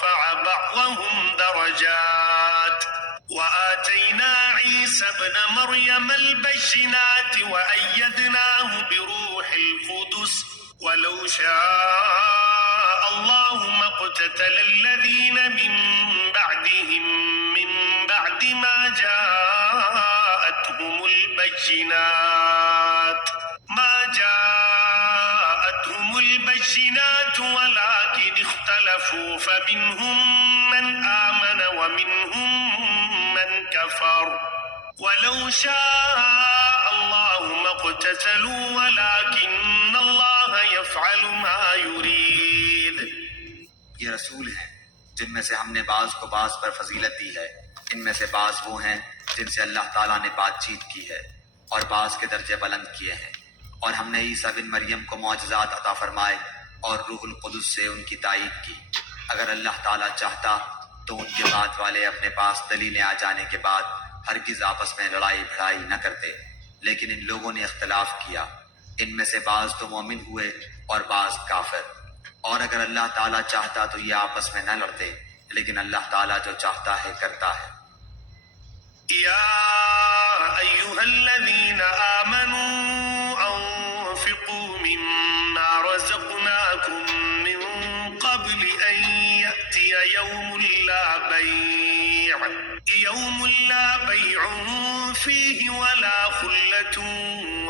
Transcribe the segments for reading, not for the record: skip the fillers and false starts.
ورفع بعضهم درجات وآتينا عيسى ابن مريم البينات وأيدناه بروح القدس ولو شاء الله ما اقتتل الذين من بعدهم من بعد ما جاءتهم البينات ولكن اختلفوا فمنهم من آمن ومنهم من كفر ولو شاء الله ما اقتتلوا ولكن الله يفعل ما يريد۔ یہ رسول ہیں جن میں سے ہم نے بعض کو بعض پر فضیلت دی ہے، ان میں سے بعض وہ ہیں جن سے اللہ تعالیٰ نے بات چیت کی ہے اور بعض کے درجے بلند کیے ہیں، اور ہم نے عیسیٰ بن مریم کو معجزات عطا فرمائے اور روح القدس سے ان کی تائید کی۔ اگر اللہ تعالیٰ چاہتا تو ان کے بعد والے اپنے پاس دلیلیں آ جانے کے بعد ہرگز آپس میں لڑائی بھڑائی نہ کرتے، لیکن ان لوگوں نے اختلاف کیا، ان میں سے بعض تو مومن ہوئے اور بعض کافر، اور اگر اللہ تعالیٰ چاہتا تو یہ آپس میں نہ لڑتے، لیکن اللہ تعالیٰ جو چاہتا ہے کرتا ہے۔ يا أيها الذين آمنوا أنفقوا مما رزقناكم من قبل أن يأتي يوم لا بيع فيه ولا خلة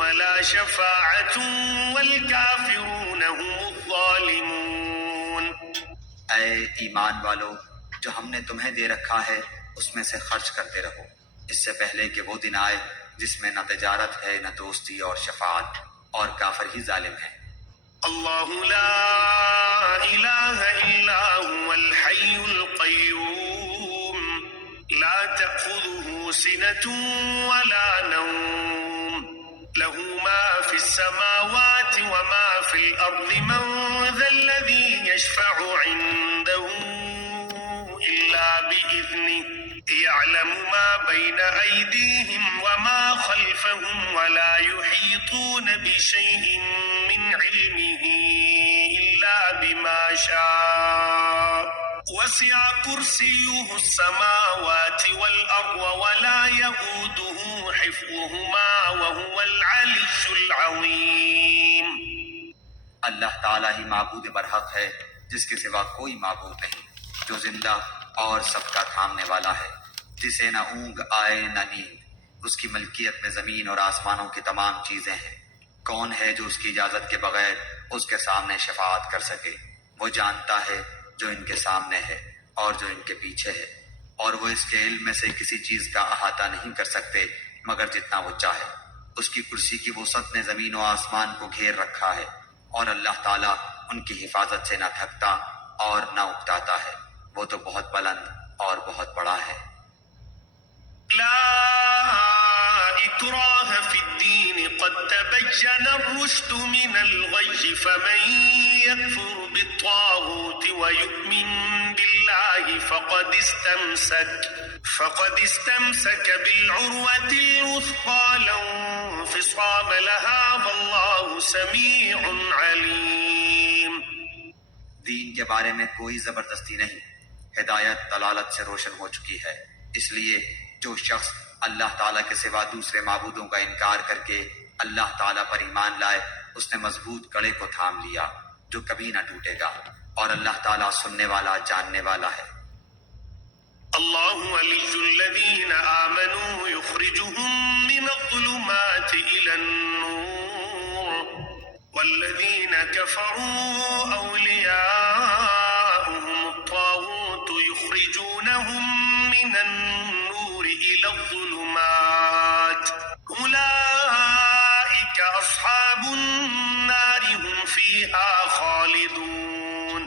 ولا شفاعة والكافرون هم الظالمون۔ اے ایمان والو، جو ہم نے تمہیں دے رکھا ہے اس میں سے خرچ کرتے رہو، اس سے پہلے کہ وہ دن آئے جس میں نہ تجارت ہے نہ دوستی اور شفاعت، اور کافر ہی ظالم ہے۔ اللہ لا الہ الا هو الحی القیوم لا تأخذه سنة ولا نوم له ما في السماوات وما في الأرض من ذا الذي يشفع عنده إلا بإذنه يعلم ما بين أيديهم وما خلفهم ولا يحيطون بشيء من علمه إلا بما شاء وسع كرسيه السماوات والأرض ولا يؤوده حفظهما وهو العلي العظيم۔ اللہ تعالیٰ ہی معبود برحق ہے، جس کے سوا کوئی معبود نہیں، جو زندہ اور سب کا تھامنے والا ہے، جسے نہ اونگ آئے نہ نیند، اس کی ملکیت میں زمین اور آسمانوں کی تمام چیزیں ہیں۔ کون ہے جو اس کی اجازت کے بغیر اس کے سامنے شفاعت کر سکے؟ وہ جانتا ہے جو ان کے سامنے ہے اور جو ان کے پیچھے ہے، اور وہ اس کے علم میں سے کسی چیز کا احاطہ نہیں کر سکتے مگر جتنا وہ چاہے۔ اس کی کرسی کی وسعت نے زمین و آسمان کو گھیر رکھا ہے، اور اللہ تعالیٰ ان کی حفاظت سے نہ تھکتا اور نہ اکتاتا ہے، وہ تو بہت بلند اور بہت بڑا ہے۔ لا اکراہ فی الدین قد تبین الرشد من الغی فمن یکفر بالطاغوت ویؤمن باللہ فقد استمسک بالعروة الوثقى لا انفصام لها واللہ سمیع علیم۔ دین کے بارے میں کوئی زبردستی نہیں، ہدایت دلالت سے روشن ہو چکی ہے، اس لیے جو شخص اللہ تعالیٰ کے سوا دوسرے معبودوں کا انکار کر کے اللہ تعالیٰ پر ایمان لائے، اس نے مضبوط کڑے کو تھام لیا جو کبھی نہ ٹوٹے گا، اور اللہ تعالیٰ سننے والا جاننے والا ہے۔ اللہ ولی الذین آمنوا یخرجهم من الظلمات إلى النور والذین کفروا اولیاؤهم الطاغوت یخرجونهم من النور إلى الظلمات أولئك أصحاب النار هم فيها خالدون۔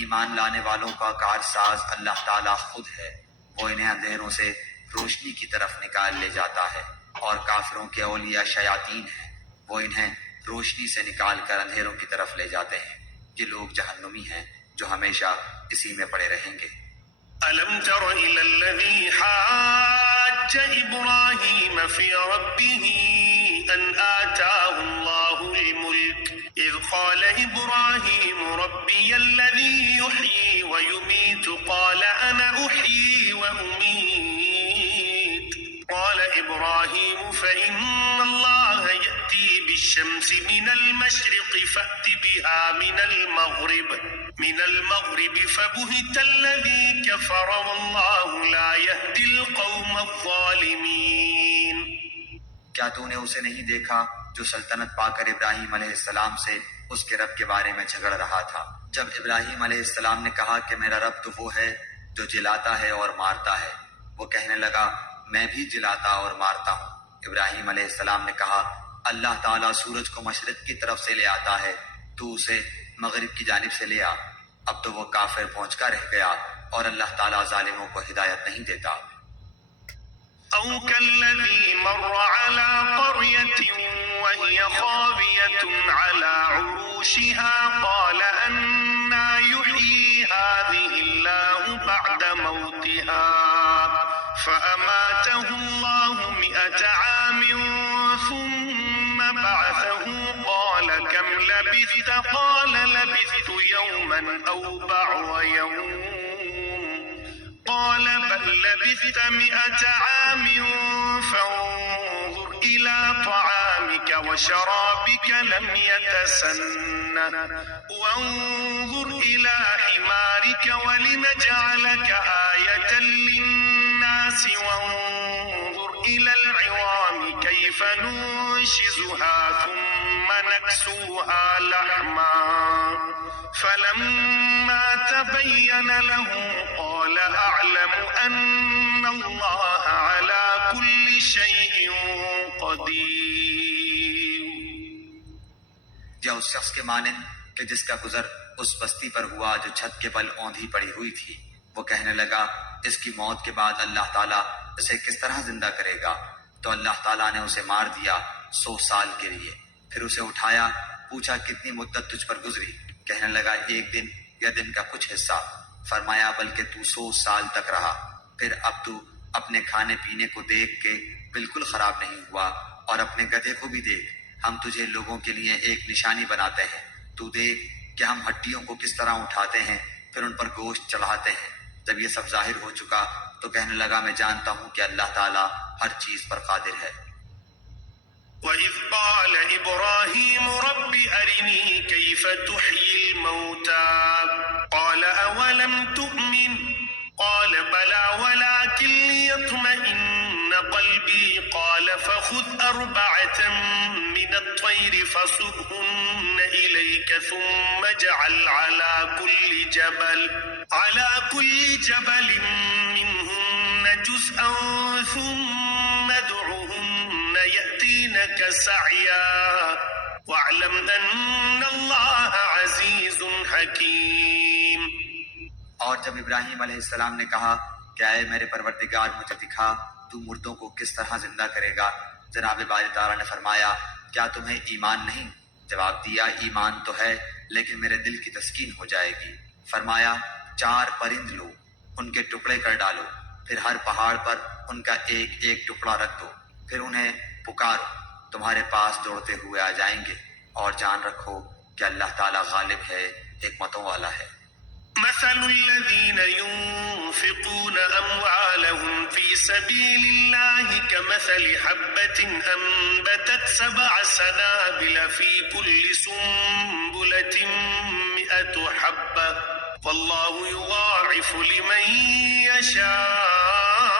ایمان لانے والوں کا کارساز اللہ تعالیٰ خود ہے، وہ انہیں اندھیروں سے روشنی کی طرف نکال لے جاتا ہے، اور کافروں کے اولیاء شیاطین ہیں، وہ انہیں روشنی سے نکال کر اندھیروں کی طرف لے جاتے ہیں۔ یہ لوگ جہنمی ہیں جو ہمیشہ اسی میں پڑے رہیں گے۔ ألم تر إلى الذي حاج إبراهيم في ربه أن آتاه الله الملك إذ قال إبراهيم إبراهيم ربي الذي يحيي ويميت قال أنا أحيي وأميت قال إبراهيم فإن الله يأتي بالشمس من المشرق فأت بها من المغرب فبهت الذي كفر والله لا يهدي القوم الظالمين. کیا تو نے اسے نہیں دیکھا جو سلطنت پا کر ابراہیم علیہ السلام سے اس کے رب کے بارے میں جھگڑ رہا تھا؟ جب ابراہیم علیہ السلام نے کہا کہ میرا رب تو وہ ہے جو جلاتا ہے اور مارتا ہے، وہ کہنے لگا میں بھی جلاتا اور مارتا ہوں۔ ابراہیم علیہ السلام نے کہا اللہ تعالیٰ سورج کو مشرق کی طرف سے لے آتا ہے، تو اسے مغرب کی جانب سے لے آ۔ اب تو وہ کافر پہنچ کر رہ گیا اور اللہ تعالیٰ ظالموں کو ہدایت نہیں دیتا۔ أو كالذي مر على قرية وهي خاوية على عروشها قال أنى يحيي هذه الله بعد موتها فأماته الله 100 عام ثم بعثه قال كم لبثت قال لبثت يوما أو بعض يوم قال بل لبثت 100 عام فانظر إلى طعامك وشرابك لم يتسنه وانظر إلى حمارك ولنجعلك آية للناس وانظر إلى العظام كيف ننشزها ثم نكسوها لحما فلما تبين له قال أعلم أن الله على كل شيء قدير. یا اس شخص کے مانند کہ جس کا گزر اس بستی پر ہوا جو چھت کے بل اوندھی پڑی ہوئی تھی، وہ کہنے لگا اس کی موت کے بعد اللہ تعالیٰ اسے کس طرح زندہ کرے گا؟ تو اللہ تعالیٰ نے اسے مار دیا 100 سال کے لیے، پھر اسے اٹھایا، پوچھا کتنی مدت تجھ پر گزری؟ کہنے لگا 1 دن یا دن کا کچھ حصہ۔ فرمایا بلکہ تو 100 سال تک رہا، پھر اب تو اپنے کھانے پینے کو دیکھ کے بالکل خراب نہیں ہوا، اور اپنے گدھے کو بھی دیکھ، ہم تجھے لوگوں کے لیے ایک نشانی بناتے ہیں، تو دیکھ کہ ہم ہڈیوں کو کس طرح اٹھاتے ہیں پھر ان پر گوشت چڑھاتے ہیں۔ جب یہ سب ظاہر ہو چکا تو کہنے لگا میں جانتا ہوں کہ اللہ تعالیٰ ہر چیز پر قادر ہے۔ وَإِذْ قَالَ إِبْرَاهِيمُ رَبِّ أَرِنِي كَيْفَ تُحْيِي الْمَوْتَى قَالَ أَوَلَمْ تُؤْمِنْ قَالَ بَلَى وَلَكِنْ لِيَطْمَئِنَّ قَلْبِي قَالَ فَخُذْ 4 مِنَ الطَّيْرِ فَصُرْهُنَّ إِلَيْكَ ثُمَّ اجْعَلْ عَلَى كُلِّ جَبَلٍ مِّنْهُنَّ جُزْءًا ثُمَّ ادْعُهُنَّ يَأْتِينَكَ سَعْيًا وَاعْلَمْ أَنَّ اللَّهَ عَزِيزٌ حَكِيمٌ. اور جب ابراہیم علیہ السلام نے کہا کہ اے میرے پروردگار مجھے دکھا تو مردوں کو کس طرح زندہ کرے گا، جناب باری تعالیٰ نے فرمایا کیا تمہیں ایمان نہیں؟ جواب دیا ایمان تو ہے لیکن میرے دل کی تسکین ہو جائے گی۔ فرمایا 4 پرند لو، ان کے ٹکڑے کر ڈالو، پھر ہر پہاڑ پر ان کا ایک ایک ٹکڑا رکھ دو، پھر انہیں پکارو، تمہارے پاس دوڑتے ہوئے آ جائیں گے، اور جان رکھو کہ اللہ تعالیٰ غالب ہے، حکمتوں والا ہے۔ مثل الذين ينفقون أموالهم في سبيل الله كمثل حبة أنبتت 7 سنابل في كل سنبلة 100 حبة والله يضاعف لمن يشاء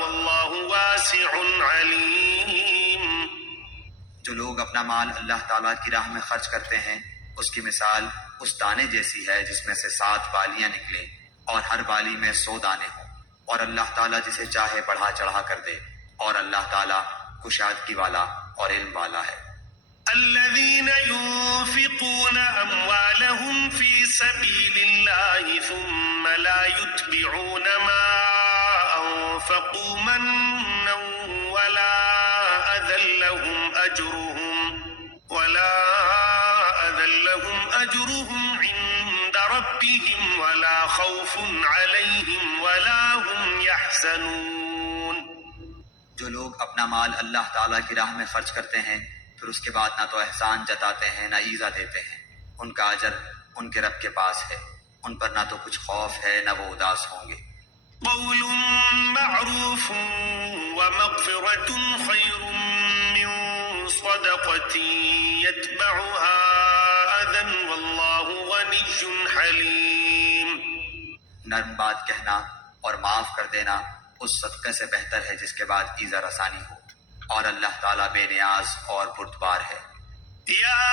والله واسع عليم. جو لوگ اپنا مال اللہ تعالیٰ کی راہ میں خرچ کرتے ہیں اس کی مثال اس دانے جیسی ہے جس میں سے 7 بالیاں نکلیں اور ہر بالی میں 100 دانے ہوں، اور اللہ تعالیٰ جسے چاہے بڑھا چڑھا کر دے، اور اللہ تعالیٰ کشادگی والا اور علم والا ہے۔ الذين ينفقون أموالهم في سبيل الله ثم لا يتبعون ما أنفقوا منا ولا أذى لهم أجرهم عند ربهم ولا خوف عليهم ولا هم يحزنون. جو لوگ اپنا مال اللہ تعالیٰ کی راہ میں خرچ کرتے ہیں پھر اس کے بعد نہ تو احسان جتاتے ہیں نہ ایذا دیتے ہیں، ان کا اجر ان کے رب کے پاس ہے، ان پر نہ تو کچھ خوف ہے نہ وہ اداس ہوں گے۔ قول معروف ومغفرة خير من صدقة يتبعها أذى والله غني حليم۔ نرم بات کہنا اور معاف کر دینا اس صدقے سے بہتر ہے جس کے بعد ایذا رسانی ہو، اور اللہ تعالیٰ بے نیاز اور بردبار ہے۔ يا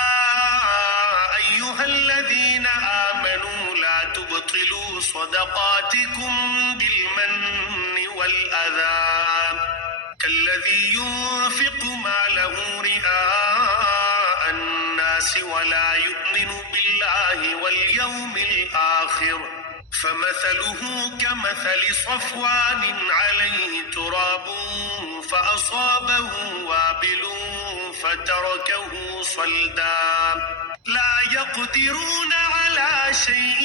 أيها الذين آمنوا لا تبطلوا صدقاتكم بالمن والأذى كالذي ينفق ماله رئاء الناس ولا يؤمن بالله واليوم الآخر فمثله كمثل صفوان عليه تراب فأصابه وابل فتركه صلدا لا يقدرون على شيء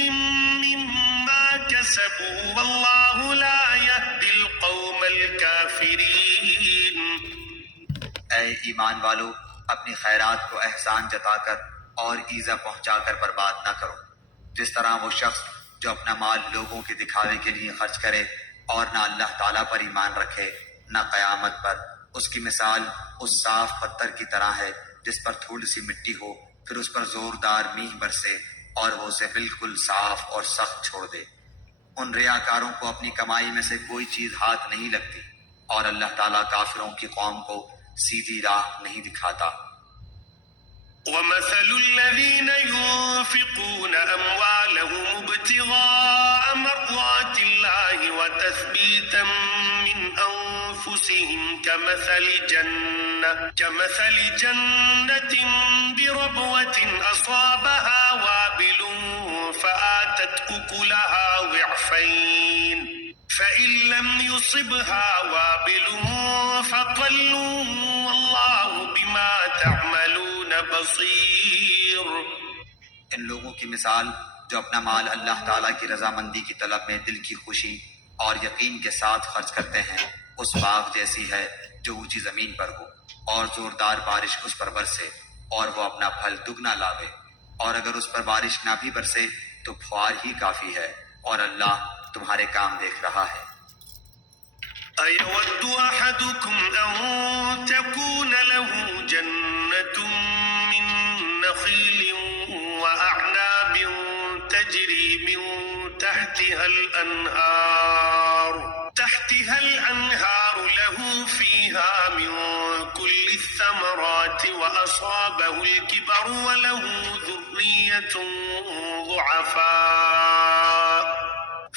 مما كسبوا والله لا يهدي القوم الكافرين۔ اے ایمان والو، اپنی خیرات کو احسان جتا کر اور ایذا پہنچا کر برباد نہ کرو، جس طرح وہ شخص جو اپنا مال لوگوں کے دکھاوے کے لیے خرچ کرے اور نہ اللہ تعالیٰ پر ایمان رکھے نہ قیامت پر، اس کی مثال اس صاف پتھر کی طرح ہے جس پر تھوڑی سی مٹی ہو، پھر اس پر زوردار میںہ برسے اور وہ اسے بالکل صاف اور سخت چھوڑ دے۔ ان ریاکاروں کو اپنی کمائی میں سے کوئی چیز ہاتھ نہیں لگتی، اور اللہ تعالیٰ کافروں کی قوم کو سیدھی راہ نہیں دکھاتا۔ ومثل الذين ينفقون أموالهم ابتغاء مرضات الله وتثبيتا من أنفسهم كمثل جنة بربوة أصابها وابل فآتت أكلها ضعفين فإن لم يصبها وابل فطل والله بما تعملون بصیر۔ ان لوگوں کی مثال جو اپنا مال اللہ تعالیٰ کی رضامندی کی طلب میں دل کی خوشی اور یقین کے ساتھ خرچ کرتے ہیں اس باغ جیسی ہے جو اونچی زمین پر ہو اور زوردار بارش اس پر برسے اور وہ اپنا پھل دگنا لاوے، اور اگر اس پر بارش نہ بھی برسے تو پھوار ہی کافی ہے، اور اللہ تمہارے کام دیکھ رہا ہے۔ أَيَوَدُّ أَحَدُكُمْ أَن تَكُونَ لَهُ جَنَّةٌ مِّن نَّخِيلٍ وَأَعْنَابٍ تَجْرِي مِن تَحْتِهَا الْأَنْهَارُ لَهُ فِيهَا مِن كُلِّ الثَّمَرَاتِ وَأَصَابَهُ الْكِبَرُ وَلَهُ ذُرِّيَّةٌ ضُعَفَاءُ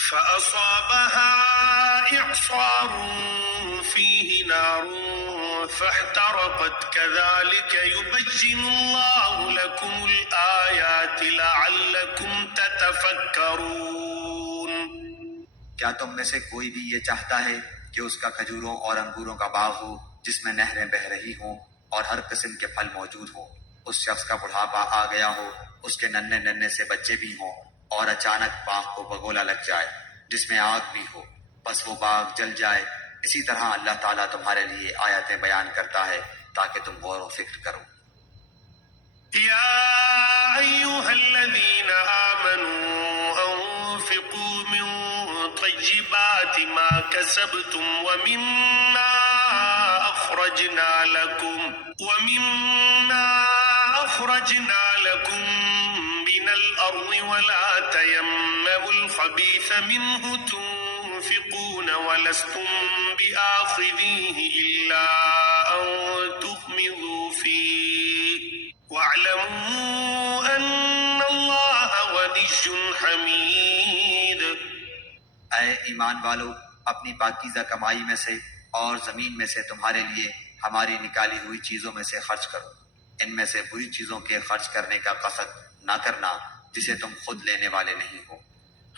فأصابها إعصار فيه نار فاحترقت كذلك يبين الله لكم الآيات لعلكم تتفكرون۔ کیا تم میں سے کوئی بھی یہ چاہتا ہے کہ اس کا کھجوروں اور انگوروں کا باغ ہو جس میں نہریں بہہ رہی ہوں اور ہر قسم کے پھل موجود ہوں، اس شخص کا بڑھاپا آ گیا ہو، اس کے ننھے ننھے سے بچے بھی ہوں، اور اچانک باغ کو بگولا لگ جائے جس میں آگ بھی ہو، بس وہ باغ جل جائے؟ اسی طرح اللہ تعالیٰ تمہارے لیے آیتیں بیان کرتا ہے تاکہ تم غور و فکر کرو۔ يا أيها الذين آمنوا أنفقوا من طيبات ما كسبتم ومما أخرجنا لكم من الأرض ولا تيمموا الخبيث منه تنفقون ولستم بآخذيه إلا أن تغمضوا فيه واعلموا أن الله غني حميد۔ اے ایمان والو، اپنی پاکیزہ کمائی میں سے اور زمین میں سے تمہارے لیے ہماری نکالی ہوئی چیزوں میں سے خرچ کرو، ان میں سے بری چیزوں کے خرچ کرنے کا قصد نہ کرنا جسے تم خود لینے والے نہیں ہو۔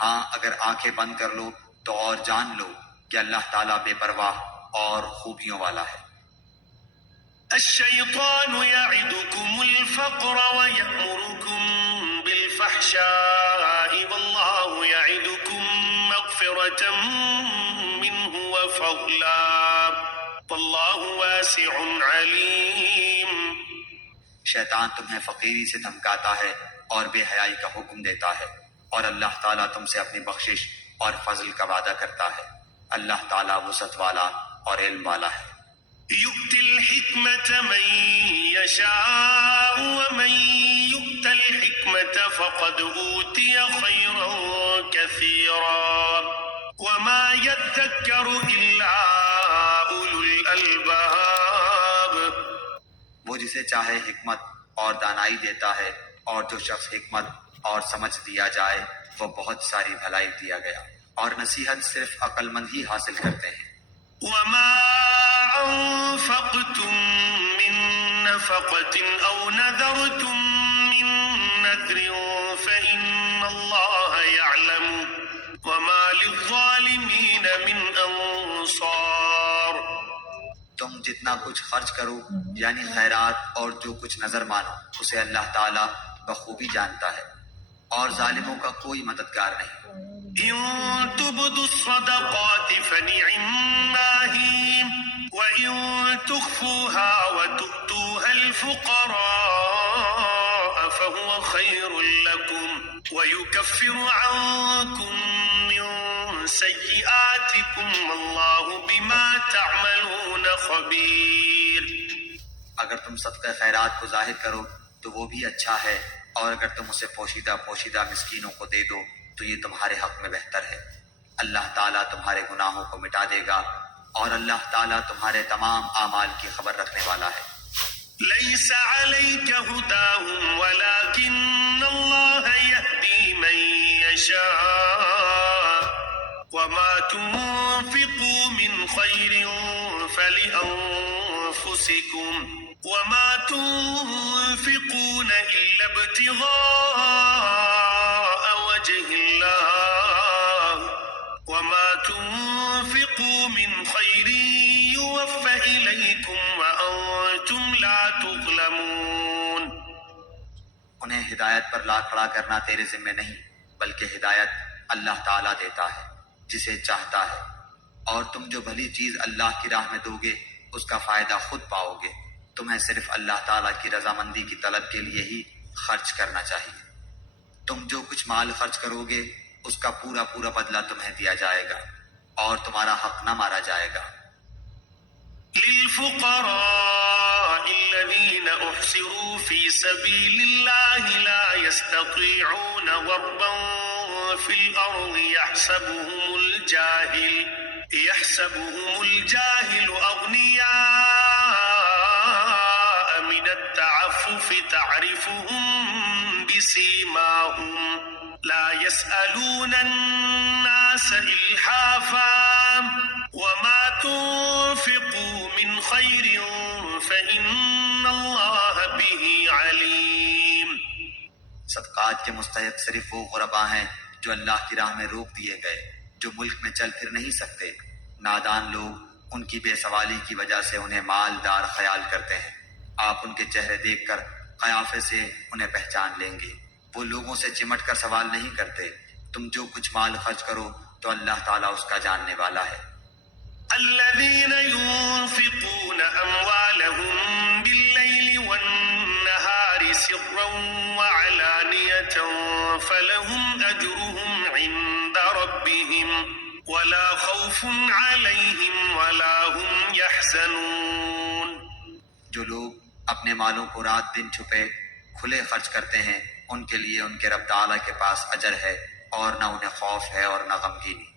ہاں، اگر آنکھیں بند کر لو تو اور جان لو کہ اللہ تعالیٰ بے پرواہ اور خوبیوں والا ہے۔ الشیطان یعدکم الفقر ویأمرکم بالفحشاء واللہ یعدکم مغفرة منہ وفضلا واللہ واسع علیم۔ شیطان تمہیں فقیری سے دھمکاتا ہے اور بے حیائی کا حکم دیتا ہے، اور اللہ تعالیٰ تم سے اپنی بخشش اور فضل کا وعدہ کرتا ہے۔ اللہ تعالیٰ وسعت والا اور علم والا ہے۔ يؤتي الحكمة من يشاء ومن يؤت الحكمة فقد أوتي خيرا كثيرا وما يذكر إلا أولو الألباب۔ وہ جسے چاہے حکمت اور دانائی دیتا ہے، اور جو شخص حکمت اور سمجھ دیا جائے وہ بہت ساری بھلائی دیا گیا، اور نصیحت صرف عقل مند ہی حاصل کرتے ہیں۔ وما أنفقتم من نفقة أو نذرتم من نذر فإن الله يعلم وما للظالمين من أنصار۔ تم جتنا کچھ خرچ کرو یعنی خیرات اور جو کچھ نظر مانو اسے اللہ تعالیٰ بخوبی جانتا ہے، اور ظالموں کا کوئی مددگار نہیں۔ إن تبدوا الصدقات فنعما هي وإن تخفوها وتؤتوها الفقراء فهو خير لكم ويكفر عنكم من سيئاتكم والله بما تعملون خبير۔ اگر تم صدقہ خیرات کو ظاہر کرو تو وہ بھی اچھا ہے، اور اگر تم اسے پوشیدہ پوشیدہ مسکینوں کو دے دو تو یہ تمہارے حق میں بہتر ہے۔ اللہ تعالیٰ تمہارے گناہوں کو مٹا دے گا، اور اللہ تعالیٰ تمہارے تمام اعمال کی خبر رکھنے والا ہے۔ ليس عليك هداهم ولكن الله يهدي من يشاء وما تنفقوا من خير فلأنفسكم وما تنفقون إلا ابتغاء وجه الله وما تنفقوا من خير يوفى إليكم وأنتم لا تظلمون۔ انہیں ہدایت پر لا کھڑا کرنا تیرے ذمہ نہیں، بلکہ ہدایت اللہ تعالیٰ دیتا ہے جسے چاہتا ہے، اور تم جو بھلی چیز اللہ کی راہ میں دو گے اس کا فائدہ خود پاؤ گے۔ تمہیں صرف اللہ تعالیٰ کی رضامندی کی طلب کے لیے ہی خرچ کرنا چاہیے۔ تم جو کچھ مال خرچ کرو گے اس کا پورا پورا بدلہ تمہیں دیا جائے گا، اور تمہارا حق نہ مارا جائے گا۔ للفقراء الذين أحصروا في سبيل الله لا يستطيعون ضربا في الأرض يحسبهم الجاهل أغنياء من التعفف تعرفهم بسيماهم لا يسألون الناس إلحافا وما تنفقوا من خير فإن الله به عليم۔ صدقات کے مستحق صرف وہ غرباء ہیں جو اللہ کی راہ میں روک دیے گئے، جو ملک میں چل پھر نہیں سکتے۔ نادان لوگ ان کی بے سوالی کی وجہ سے انہیں مالدار خیال کرتے ہیں۔ آپ ان کے چہرے دیکھ کر قیافے سے انہیں پہچان لیں گے۔ وہ لوگوں سے چمٹ کر سوال نہیں کرتے۔ تم جو کچھ مال خرچ کرو تو اللہ تعالیٰ اس کا جاننے والا ہے۔ الذين ينفقون أموالهم بالليل والنهار سرا وعلانية فلهم أجرهم عند ربهم ولا خوف عليهم ولا هم يحزنون۔ جو لوگ اپنے مالوں کو رات دن چھپے کھلے خرچ کرتے ہیں ان کے لیے ان کے رب تعالیٰ کے پاس اجر ہے، اور نہ انہیں خوف ہے اور نہ غمگینی۔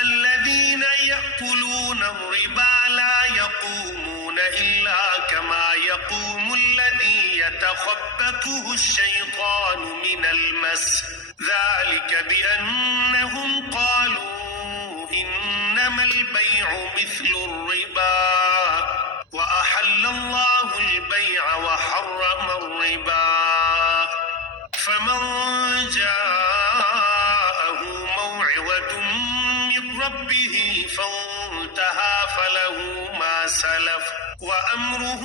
الذين يأكلون الربا لا يقومون إلا كما يقوم الذي يتخبطه الشيطان من المس ذلك بأنهم قالوا إنما البيع مثل الربا وأحل الله البيع وحرم الربا فمن جاءه موعظة من ربه فانتهى فله ما سلف وأمره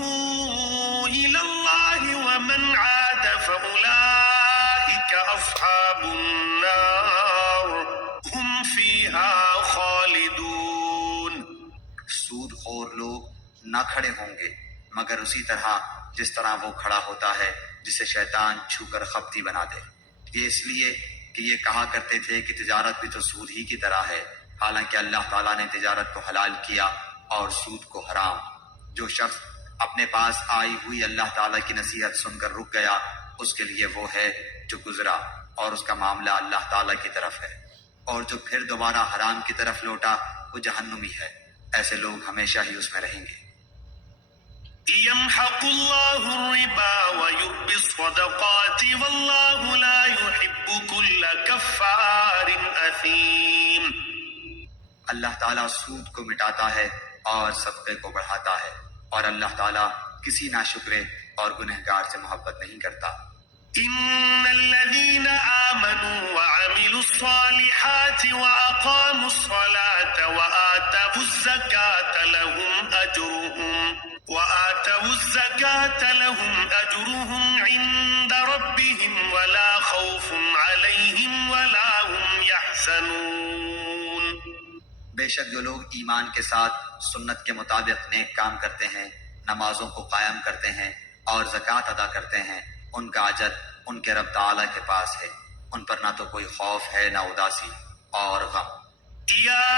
إلى الله ومن عاد فأولئك أصحاب النار هم فيها خالدون۔ سود خور لوگ نہ کھڑے ہوں گے مگر اسی طرح جس طرح وہ کھڑا ہوتا ہے جسے شیطان چھو کر خپتی بنا دے۔ یہ اس لیے کہ یہ کہا کرتے تھے کہ تجارت بھی تو سود ہی کی طرح ہے، حالانکہ اللہ تعالیٰ نے تجارت کو حلال کیا اور سود کو حرام۔ جو شخص اپنے پاس آئی ہوئی اللہ تعالیٰ کی نصیحت سن کر رک گیا، اس کے لیے وہ ہے جو گزرا اور اس کا معاملہ اللہ تعالیٰ کی طرف ہے، اور جو پھر دوبارہ حرام کی طرف لوٹا وہ جہنمی ہے۔ ایسے لوگ ہمیشہ ہی اس میں رہیں گے۔ يمحق الله الربا ويربي الصدقات والله لا يحب كل كفار أثيم۔ اللہ تعالیٰ سود کو مٹاتا ہے اور صدقے کو بڑھاتا ہے، اور اللہ تعالیٰ کسی ناشکرے اور گنہگار سے محبت نہیں کرتا۔ إن الذين آمنوا وعملوا الصالحات وأقاموا الصلاة وآتوا الزكاة لهم عند ربهم ولا خوف عليهم ولا هم يحزنون۔ بے شک جو لوگ ایمان کے ساتھ سنت کے مطابق نیک کام کرتے ہیں، نمازوں کو قائم کرتے ہیں اور زکوٰۃ ادا کرتے ہیں، ان کا اجر ان کے رب تعالیٰ کے پاس ہے، ان پر نہ تو کوئی خوف ہے نہ اداسی اور غم۔ يا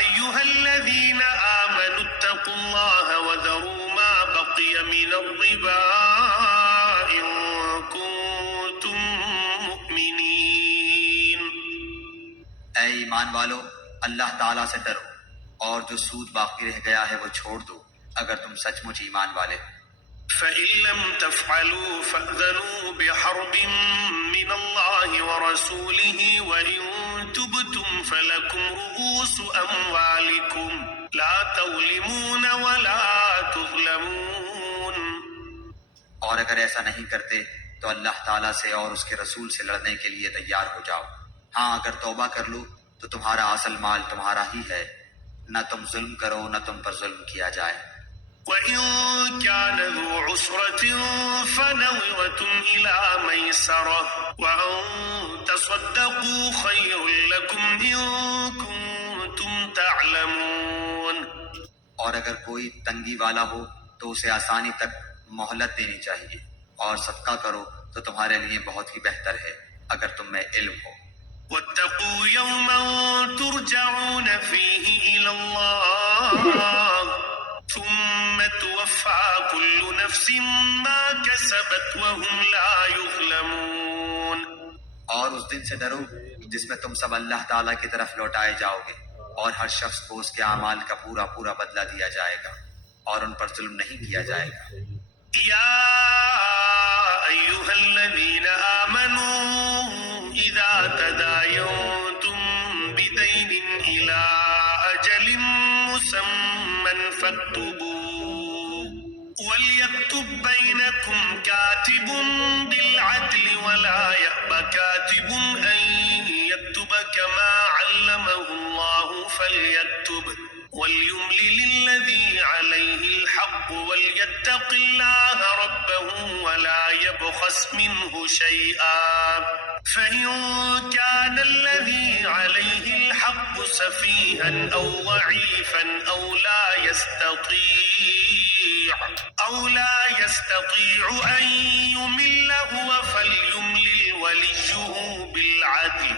أيها الذين آمنوا اتقوا الله وذروا ما بقي من الربا إن كنتم مؤمنين۔ اے ایمان والو، اللہ تعالیٰ سے ڈرو اور جو سود باقی رہ گیا ہے وہ چھوڑ دو اگر تم سچ مچ ایمان والے ہو۔ فإن لم تفعلوا فأذنوا بحرب من الله ورسوله وإن تبتم فلكم رؤوس أموالكم لا تظلمون ولا تظلمون۔ اور اگر ایسا نہیں کرتے تو اللہ تعالیٰ سے اور اس کے رسول سے لڑنے کے لیے تیار ہو جاؤ۔ ہاں اگر توبہ کر لو تو تمہارا اصل مال تمہارا ہی ہے، نہ تم ظلم کرو نہ تم پر ظلم کیا جائے۔ وَإِن كَانَ ذُو عُسْرَةٍ فَنَظِرَةٌ إِلَىٰ مَيْسَرَةٍ وَأَن تَصَدَّقُوا خَيْرٌ لَكُمْ إِن كُنتُمْ تَعْلَمُونَ۔ اور اگر کوئی تنگی والا ہو تو اسے آسانی تک مہلت دینی چاہیے، اور صدقہ کرو تو تمہارے لیے بہت ہی بہتر ہے اگر تم میں علم ہو۔ وَاتَّقُوا يَوْمًا تُرْجَعُونَ فِيهِ إِلَى اللَّهِ ثم توفى كل نفس ما كسبت وهم لا يظلمون۔ اور اس دن سے ڈرو جس میں تم سب اللہ تعالیٰ کی طرف لوٹائے جاؤ گے، اور ہر شخص کو اس کے اعمال کا پورا پورا بدلہ دیا جائے گا، اور ان پر ظلم نہیں کیا جائے گا۔ يا أيها الذين آمنوا إذا تداينتم بدين إلى أجل مسمى فاكتبوه وليكتب بينكم كاتب بالعدل ولا يأب كاتب أن يكتب كما علمه الله فليكتب وليملل الذي عليه الحق وليتق الله ربه ولا يبخس منه شيئا فإن كان الذي عليه الحق سفيها أو ضعيفا أو لا يستطيع أن يمل هو فليملل وليه بالعدل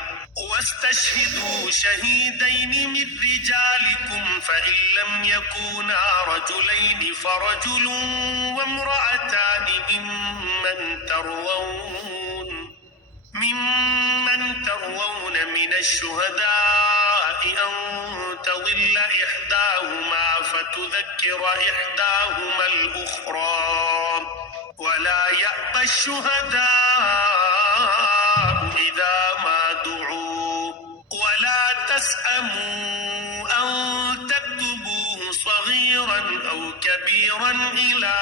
واستشهدوا شهيدين من رجالكم فإن لم يكونا رجلين فرجل وامرأتان ممن ترضون من الشهداء أن تضل إحداهما فتذكر إحداهما الأخرى ولا يأبى الشهداء إذا ما دعوا ولا تسأموا أن تكتبوه صغيرا أو كبيرا إلى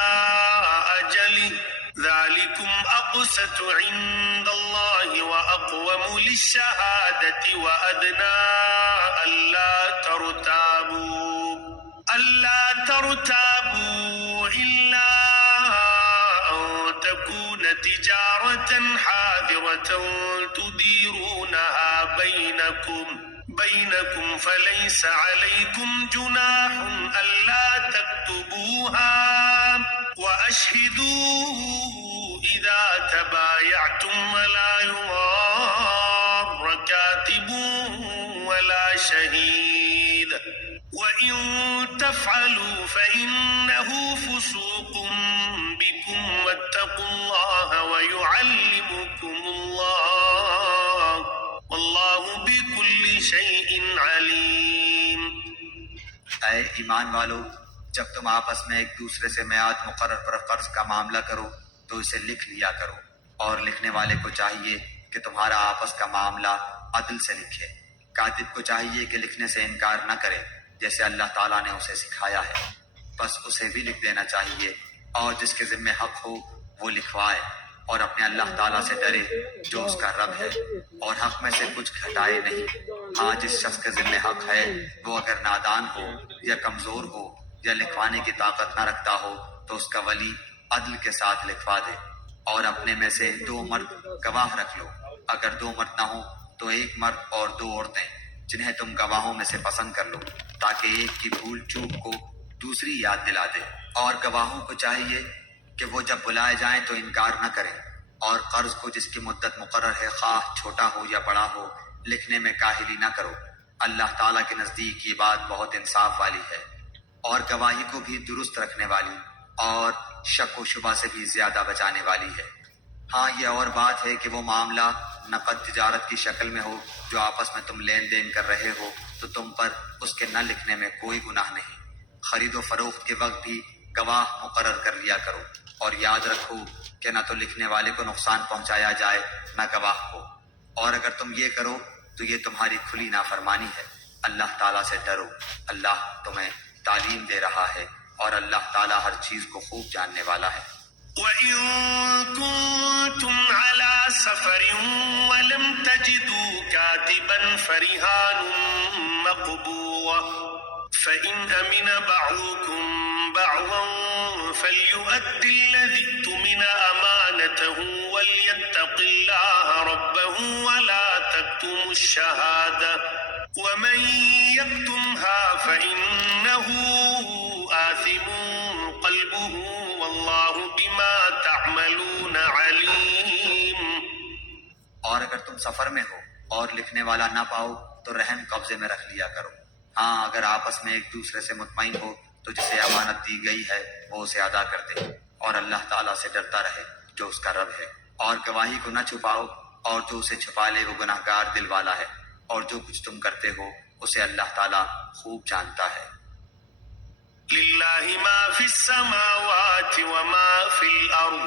أجله ذلكم أقسط عند الله وأقوم للشهادة وأدنى ألا ترتابوا إلا أن تكون تجارة حاضرة تديرونها بينكم فليس عليكم جناح ألا تكتبوها وأشهدوا إذا تبايعتم ولا يضار كاتب ولا شهيد وإن تفعلوا فإنه فسوق بكم واتقوا الله ويعلمكم الله والله بكل شيء عليم۔ اے ایمان والو، جب تم آپس میں ایک دوسرے سے میعاد مقرر پر قرض کا معاملہ کرو تو اسے لکھ لیا کرو، اور لکھنے والے کو چاہیے کہ تمہارا آپس کا معاملہ عدل سے لکھے۔ کاتب کو چاہیے کہ لکھنے سے انکار نہ کرے جیسے اللہ تعالیٰ نے اسے سکھایا ہے، بس اسے بھی لکھ دینا چاہیے، اور جس کے ذمہ حق ہو وہ لکھوائے، اور اپنے اللہ تعالیٰ سے ڈرے جو اس کا رب ہے، اور حق میں سے کچھ گھٹائے نہیں۔ ہاں، جس شخص کے ذمہ حق ہے وہ اگر نادان ہو یا کمزور ہو یا لکھوانے کی طاقت نہ رکھتا ہو تو اس کا ولی عدل کے ساتھ لکھوا دے، اور اپنے میں سے 2 مرد گواہ رکھ لو۔ اگر 2 مرد نہ ہو تو 1 مرد اور 2 عورتیں جنہیں تم گواہوں میں سے پسند کر لو، تاکہ ایک کی بھول چوک کو دوسری یاد دلا دے۔ اور گواہوں کو چاہیے کہ وہ جب بلائے جائیں تو انکار نہ کریں، اور قرض کو جس کی مدت مقرر ہے خواہ چھوٹا ہو یا بڑا ہو لکھنے میں کاہلی نہ کرو۔ اللہ تعالیٰ کے نزدیک یہ بات بہت انصاف والی ہے، اور گواہی کو بھی درست رکھنے والی اور شک و شبہ سے بھی زیادہ بچانے والی ہے۔ ہاں، یہ اور بات ہے کہ وہ معاملہ نقد تجارت کی شکل میں ہو جو آپس میں تم لین دین کر رہے ہو تو تم پر اس کے نہ لکھنے میں کوئی گناہ نہیں۔ خرید و فروخت کے وقت بھی گواہ مقرر کر لیا کرو، اور یاد رکھو کہ نہ تو لکھنے والے کو نقصان پہنچایا جائے نہ گواہ کو، اور اگر تم یہ کرو تو یہ تمہاری کھلی نافرمانی ہے۔ اللہ تعالیٰ سے ڈرو، اللہ تمہیں تعلیم دے رہا ہے، اور اللہ تعالیٰ ہر چیز کو خوب جاننے والا ہے۔ وَإِن كُنتُمْ عَلَى سَفَرٍ وَلَمْ تَجِدُوا كَاتِبًا فَرِهَانٌ مَّقْبُوضَةٌ فَإِنْ أَمِنَ بَعْضُكُم بَعْضًا فَلْيُؤَدِّ الَّذِي اؤْتُمِنَ أَمَانَتَهُ وَلْيَتَّقِ اللَّهَ رَبَّهُ وَلَا تَكْتُمُوا الشَّهَادَةَ وَمَن يَكْتُمْهَا فَإِنَّهُ آثِمٌ قَلْبُهُ وَاللَّهُ بِمَا تَعْمَلُونَ عَلِيمٌ۔ اور اگر تم سفر میں ہو اور لکھنے والا نہ پاؤ تو رہن قبضے میں رکھ لیا کرو۔ ہاں، اگر آپس میں ایک دوسرے سے مطمئن ہو تو جسے امانت دی گئی ہے وہ اسے ادا کر دے، اور اللہ تعالیٰ سے ڈرتا رہے جو اس کا رب ہے۔ اور گواہی کو نہ چھپاؤ، اور جو اسے چھپا لے وہ گناہ گار دل والا ہے، اور جو کچھ تم کرتے ہو اسے اللہ تعالیٰ خوب جانتا ہے۔ لِلَّهِ مَا فِي السَّمَاوَاتِ وَمَا فِي الْأَرْضِ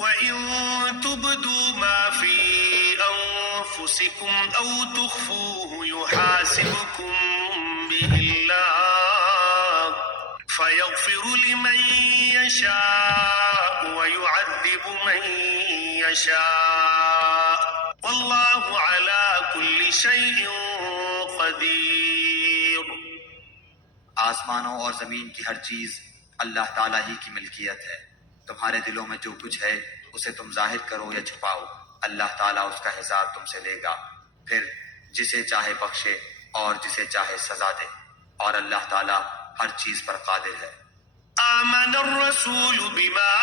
وَإِن تُبْدُوا مَا فِي أَنفُسِكُمْ أَوْ تُخْفُوهُ يُحَاسِبْكُم بِهِ اللَّهُ فَيَغْفِرُ لِمَن يَشَاءُ وَيُعَذِّبُ مَن يَشَاءُ وَاللَّهُ عَلَى كُلِّ شَيْءٍ قَدِيرٌ۔ آسمانوں اور زمین کی ہر چیز اللہ تعالیٰ ہی کی ملکیت ہے۔ تمہارے دلوں میں جو کچھ ہے اسے تم ظاہر کرو یا چھپاؤ، اللہ تعالیٰ اس کا حساب تم سے لے گا، پھر جسے چاہے بخشے اور جسے چاہے سزا دے، اور اللہ تعالیٰ ہر چیز پر قادر ہے۔ آمن الرسول بما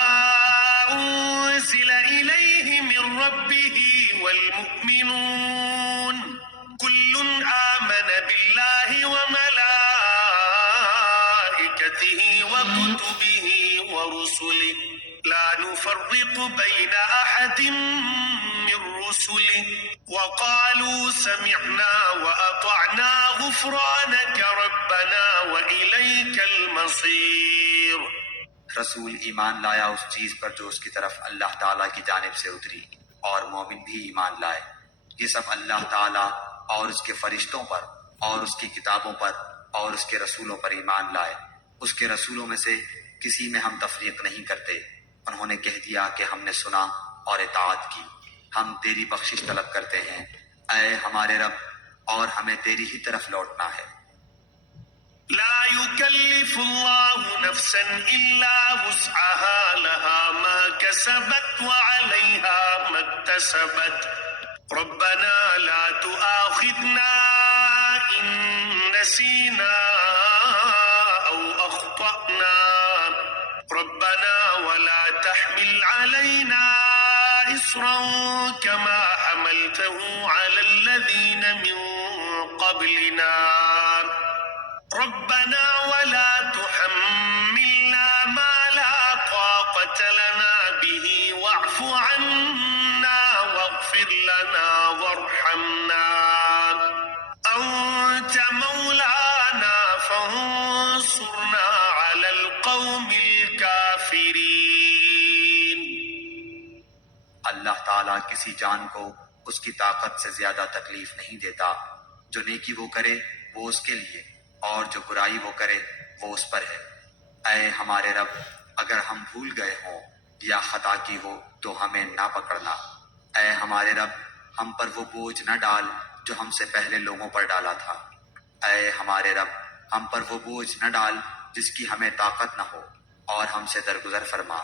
أنزل إليه من ربه والمؤمنون كل آمن بالله وملائكته وكتبه ورسله لا نفرق بين أحد من رسله وقالوا سمعنا وأطعنا غفرانك ربنا وإليك المصير۔ رسول ایمان لایا اس چیز پر جو اس کی طرف اللہ تعالیٰ کی جانب سے اتری، اور مومن بھی ایمان لائے۔ یہ سب اللہ تعالیٰ اور اس کے فرشتوں پر اور اس کی کتابوں پر اور اس کے رسولوں پر ایمان لائے۔ اس کے رسولوں میں سے کسی میں ہم تفریق نہیں کرتے۔ انہوں نے کہہ دیا کہ ہم نے سنا اور اطاعت کی، ہم تیری بخشش طلب کرتے ہیں اے ہمارے رب، اور ہمیں تیری ہی طرف لوٹنا ہے۔ لا يكلف الله نفسا إلا وسعها لها ما كسبت وعليها ما اكتسبت ربنا لا تؤاخذنا إن نسينا أو أخطأنا ربنا ولا تحمل علينا إصرا كما حملته على الذين من قبلنا ربنا ولا تحملنا ما لا طاقة لنا به واعف عنا واغفر لنا وارحمنا أنت مولانا فانصرنا على القوم الكافرين. اللہ تعالیٰ کسی جان کو اس کی طاقت سے زیادہ تکلیف نہیں دیتا. جو نیکی وہ کرے وہ اس کے لیے، اور جو برائی وہ کرے وہ اس پر ہے. اے ہمارے رب، اگر ہم بھول گئے ہوں یا خطا کی ہو تو ہمیں نہ پکڑنا. اے ہمارے رب، ہم پر وہ بوجھ نہ ڈال جو ہم سے پہلے لوگوں پر ڈالا تھا. اے ہمارے رب، ہم پر وہ بوجھ نہ ڈال جس کی ہمیں طاقت نہ ہو، اور ہم سے درگزر فرما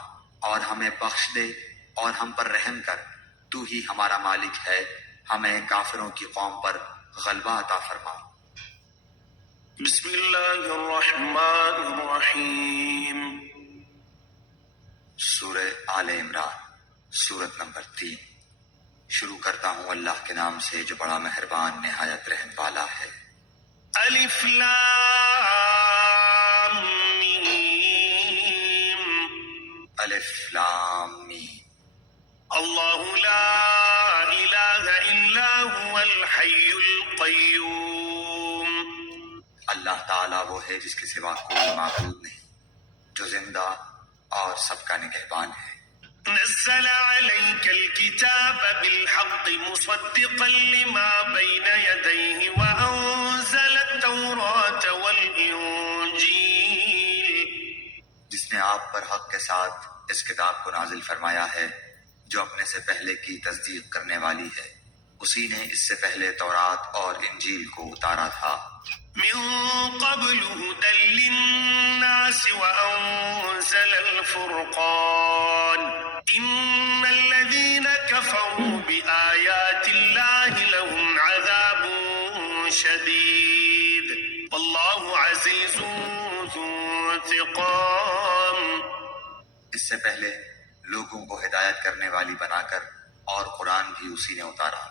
اور ہمیں بخش دے اور ہم پر رحم کر. تو ہی ہمارا مالک ہے، ہمیں کافروں کی قوم پر غلبہ عطا فرما. بسم اللہ الرحمن الرحیم. سورہ آل عمران، سورت نمبر 3. شروع کرتا ہوں اللہ کے نام سے جو بڑا مہربان نہایت رحم والا ہے. الف لام میم. الف لام میم. اللہ لا الہ الا هو الحی القیوم. اللہ تعالیٰ وہ ہے جس کے سوا کوئی معبود نہیں، جو زندہ اور سب کا نگہبان ہے. نزل عليك الكتاب بالحق مصدقا لما بين يديه وأنزل التوراة والإنجيل. جس نے آپ پر حق کے ساتھ اس کتاب کو نازل فرمایا ہے جو اپنے سے پہلے کی تصدیق کرنے والی ہے. اسی نے اس سے پہلے تورات اور انجیل کو اتارا تھا. من قبل هدى للناس وأنزل الفرقان. إن الذين كفروا بآيات الله لهم عذاب شديد والله عزيز ذو انتقام. اس سے پہلے لوگوں کو ہدایت کرنے والی بنا کر اور قرآن بھی اسی نے اتارا.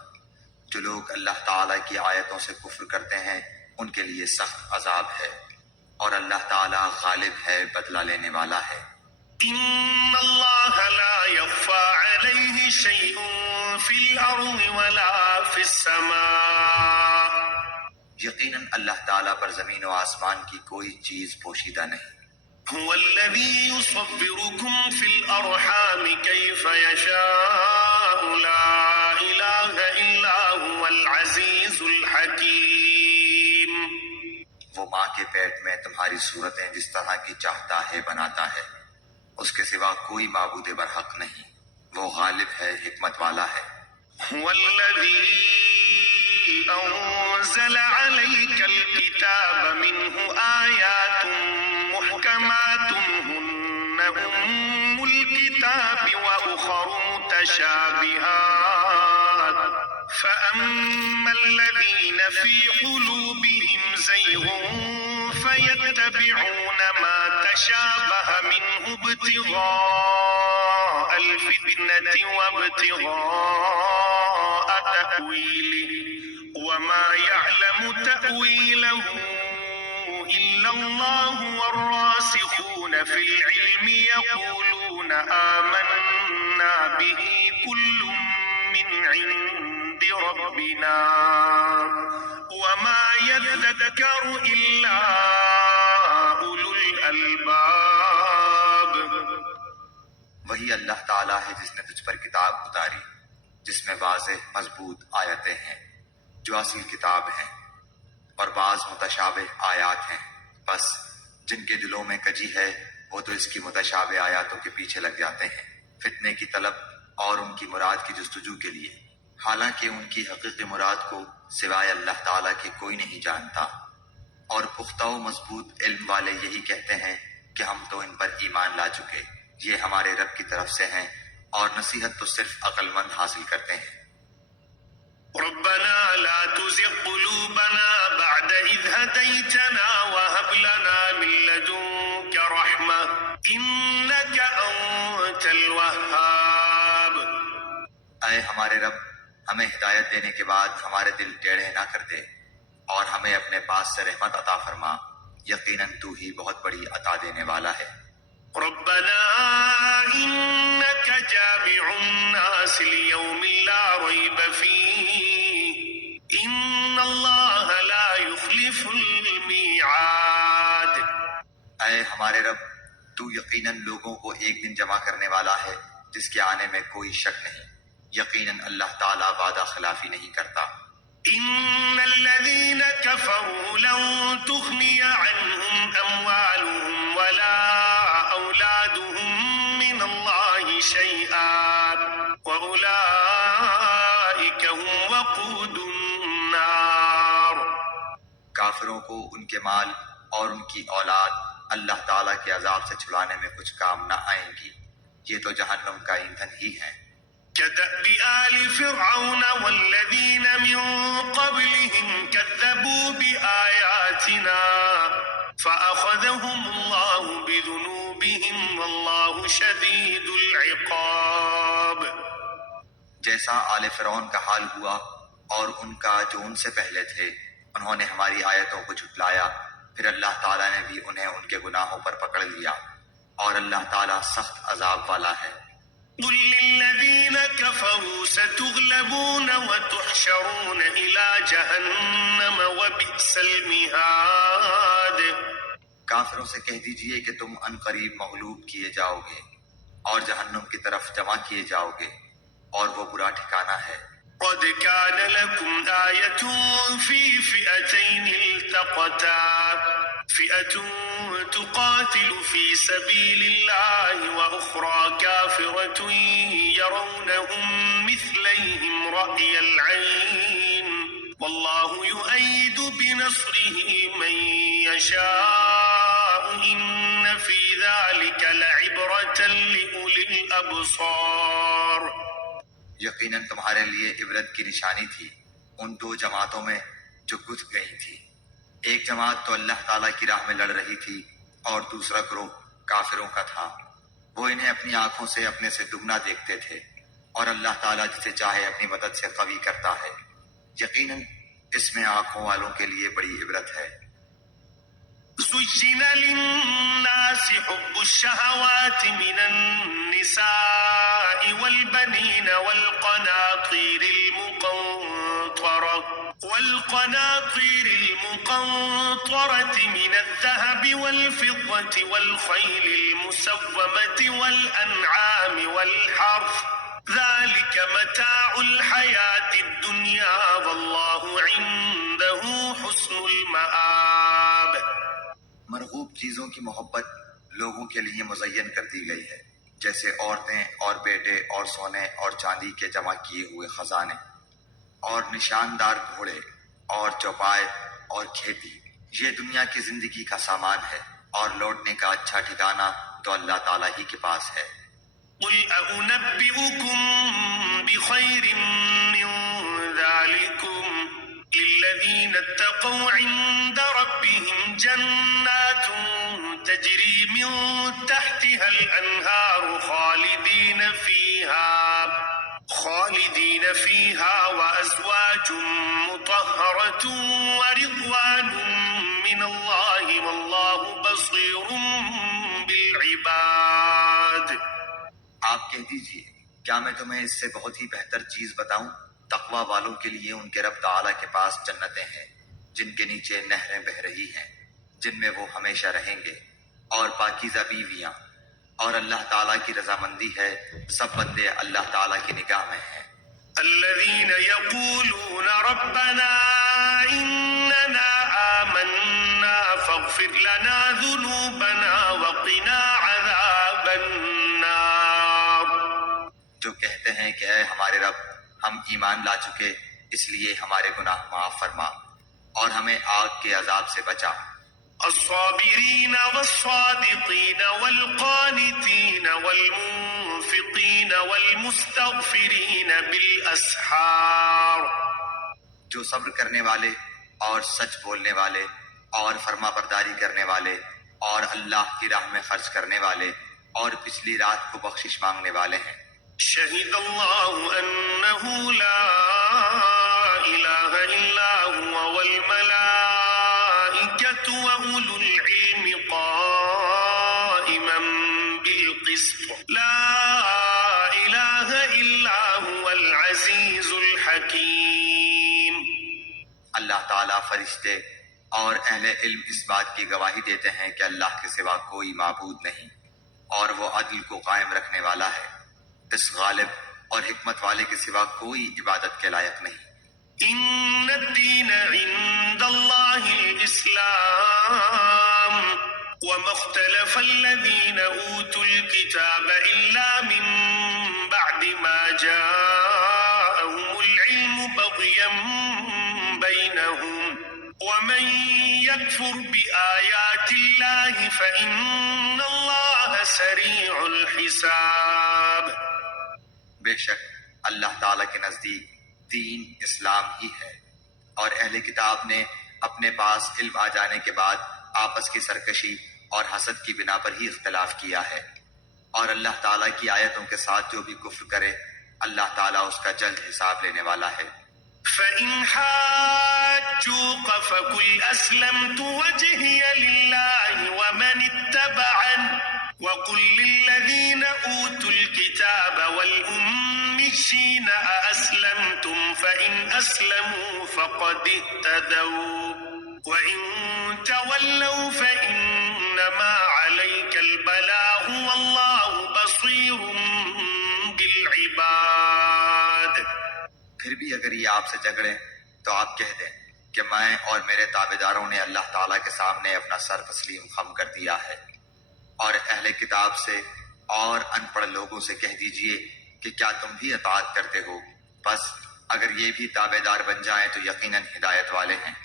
جو لوگ اللہ تعالیٰ کی آیتوں سے کفر کرتے ہیں ان کے لیے سخت عذاب ہے، اور اللہ تعالیٰ غالب ہے، بدلہ لینے والا ہے. إن الله لا يخفى عليه شيء في الأرض ولا في السماء. یقیناً اللہ تعالیٰ پر زمین و آسمان کی کوئی چیز پوشیدہ نہیں. هو الذي يصبركم في الأرحام كيف يشاء لا إله إلا هو العزيز الحكيم. وہ ماں کے پیٹ میں تمہاری صورتیں جس طرح کی چاہتا ہے بناتا ہے، اس کے سوا کوئی معبود برحق نہیں، وہ غالب ہے، حکمت والا ہے. هو الذي أنزل عليك الكتاب منه آيات محكمات هن أم الكتاب وأخر متشابهات فأما الذين في قلوبهم زيغ فيتبعون ما تشابه منه ابتغاء الفتنة وابتغاء تأويله وما يعلم تأويله إلا الله والراسخون في العلم يقولون آمنا به كل من عند ربنا وما يذكر إلا أولو الألباب. وہی اللہ تعالیٰ ہے جس نے تجھ پر کتاب اتاری جس میں واضح مضبوط آیتیں ہیں جو اصل کتاب ہیں، اور بعض متشابہ آیات ہیں، بس جن کے دلوں میں کجی ہے وہ تو اس کی متشابہ آیاتوں کے پیچھے لگ جاتے ہیں فتنے کی طلب اور ان کی مراد کی جستجو کے لیے، حالانکہ ان کی حقیقی مراد کو سوائے اللہ تعالیٰ کے کوئی نہیں جانتا. اور پختہ و مضبوط علم والے یہی کہتے ہیں کہ ہم تو ان پر ایمان لا چکے، یہ ہمارے رب کی طرف سے ہیں، اور نصیحت تو صرف عقل مند حاصل کرتے ہیں. ربنا لا تزغ قلوبنا بعد إذ هديتنا وهب لنا من لدنك رحمة إنك أنت الوهاب. وهاب. اے ہمارے رب، ہمیں ہدایت دینے کے بعد ہمارے دل ٹیڑھے نہ کر دے اور ہمیں اپنے پاس سے رحمت عطا فرما، یقیناً تو ہی بہت بڑی عطا دینے والا ہے۔ ربنا إنك جامع الناس ليوم لا ريب فيه إن الله لا يخلف الميعاد. اے ہمارے رب، تو یقیناً لوگوں کو ایک دن جمع کرنے والا ہے جس کے آنے میں کوئی شک نہیں، یقیناً اللہ تعالیٰ وعدہ خلافی نہیں کرتا۔ إن الذين كفروا لن تغني عنهم أموالهم ولا أولادهم من الله شيئا وأولئك هم وقود النار. کافروں کو ان کے مال اور ان کی اولاد اللہ تعالیٰ کے عذاب سے چھڑانے میں کچھ کام نہ آئیں گی، یہ تو جہنم کا ایندھن ہی ہیں۔ كدأب آل فرعون والذين من قبلهم كذبوا بآياتنا فأخذهم الله بذنوبهم والله شديد العقاب. جیسا آل فرعون کا حال ہوا اور ان کا جو ان سے پہلے تھے، انہوں نے ہماری آیتوں کو جھٹلایا، پھر اللہ تعالیٰ نے بھی انہیں ان کے گناہوں پر پکڑ لیا، اور اللہ تعالیٰ سخت عذاب والا ہے۔ قل للذين كفروا ستغلبون وتحشرون إلى جهنم وبئس المهاد. کافروں سے کہہ دیجئے کہ تم ان قریب مغلوب کیے جاؤ گے اور جہنم کی طرف جمع کیے جاؤ گے، اور وہ برا ٹھکانہ ہے۔ قد كان لكم آية في فئتين التقتا فئة تقاتل في سبيل الله وأخرى كافرة يرونهم مثليهم رأي العين والله يؤيد بنصره من يشاء إن في ذلك لعبرة لأولي الأبصار. یقیناً تمہارے لیے عبرت کی نشانی تھی ان دو جماعتوں میں جو گھس گئی تھی، ایک جماعت تو اللہ تعالیٰ کی راہ میں لڑ رہی تھی اور دوسرا گروہ کافروں کا تھا، وہ انہیں اپنی آنکھوں سے اپنے سے دگنا دیکھتے تھے، اور اللہ تعالیٰ جسے چاہے اپنی مدد سے قوی کرتا ہے، یقیناً اس میں آنکھوں والوں کے لیے بڑی عبرت ہے۔ زين للناس حب الشهوات من النساء والبنين والقناطير المقنطرة من الذهب والفضة والخيل المسومة والأنعام والحرث ذلك متاع الحياة الدنيا والله عنده حسن المآب. مرغوب چیزوں کی محبت لوگوں کے لیے مزین کر دی گئی ہے، جیسے عورتیں اور بیٹے اور سونے اور چاندی کے جمع کیے ہوئے خزانے اور نشاندار گھوڑے اور چوپائے اور کھیتی، یہ دنیا کی زندگی کا سامان ہے، اور لوٹنے کا اچھا ٹھکانہ تو اللہ تعالیٰ ہی کے پاس ہے۔ قل أنبئكم بخير من ذلكم للذين اتقوا عند ربهم جنات تجري من تحتها الأنهار خالدين فيها وأزواج مطهرة ورضوان من الله والله بصير بالعباد. آپ کہہ دیجئے کیا میں تمہیں اس سے بہت ہی بہتر چیز بتاؤں؟ تقوی والوں کے لیے ان کے رب تعالیٰ کے پاس جنتیں ہیں جن کے نیچے نہریں بہہ رہی ہیں، جن میں وہ ہمیشہ رہیں گے، اور پاکیزہ بیویاں، اور اللہ تعالیٰ کی رضامندی ہے، سب بندے اللہ تعالیٰ کی نگاہ میں ہیں۔ الذين يقولون ربنا إننا آمنا فاغفر لنا ذنوبنا وقنا عذاب النار. جو کہتے ہیں کہ اے ہمارے رب، ہم ایمان لا چکے، اس لیے ہمارے گناہ معاف فرما اور ہمیں آگ کے عذاب سے بچا۔ الصابرين والصادقين والقانتين والمنفقين والمستغفرين بالأسحار. جو صبر کرنے والے اور سچ بولنے والے اور فرما برداری کرنے والے اور اللہ کی راہ میں خرچ کرنے والے اور پچھلی رات کو بخشش مانگنے والے ہیں۔ شهد الله أنه لا إله إلا هو والملائكة وأولو العلم قائما بالقسط لا إله إلا هو العزيز الحكيم۔ اللہ تعالیٰ فرشتے اور اہل علم اس بات کی گواہی دیتے ہیں کہ اللہ کے سوا کوئی معبود نہیں، اور وہ عدل کو قائم رکھنے والا ہے۔ اس غالب اور حکمت والے کے سوا کوئی عبادت کے لائق نہیں۔ إن الدين عند الله الإسلام وما اختلف الذين أوتوا الكتاب إلا من بعد ما جاءهم العلم بغيا بينهم ومن يكفر بآيات الله فإن الله سريع الحساب۔ بے شک اللہ تعالیٰ کے نزدیک دین اسلام ہی ہے، اور اہل کتاب نے اپنے پاس علم آ جانے کے بعد آپس کی سرکشی اور حسد کی بنا پر ہی اختلاف کیا ہے، اور اللہ تعالیٰ کی آیتوں کے ساتھ جو بھی کفر کرے اللہ تعالیٰ اس کا جلد حساب لینے والا ہے۔ فإن حاجوك فقل أسلمت وجهي لله ومن اتبعني وقل للذين أوتوا الكتاب والأميين أأسلمتم فإن أسلموا فقد اهتدوا وإن تولوا فإنما عليك البلاغ والله بصير بالعباد۔ پھر بھی اگر یہ آپ سے جھگڑیں تو آپ کہہ دیں کہ میں اور میرے تابعداروں نے اللہ تعالیٰ کے سامنے اپنا سر تسلیم خم کر دیا ہے، اور اہل کتاب سے اور ان پڑھ لوگوں سے کہہ دیجئے کہ کیا تم بھی اطاعت کرتے ہو؟ بس اگر یہ بھی تابعدار بن جائیں تو یقیناً ہدایت والے ہیں،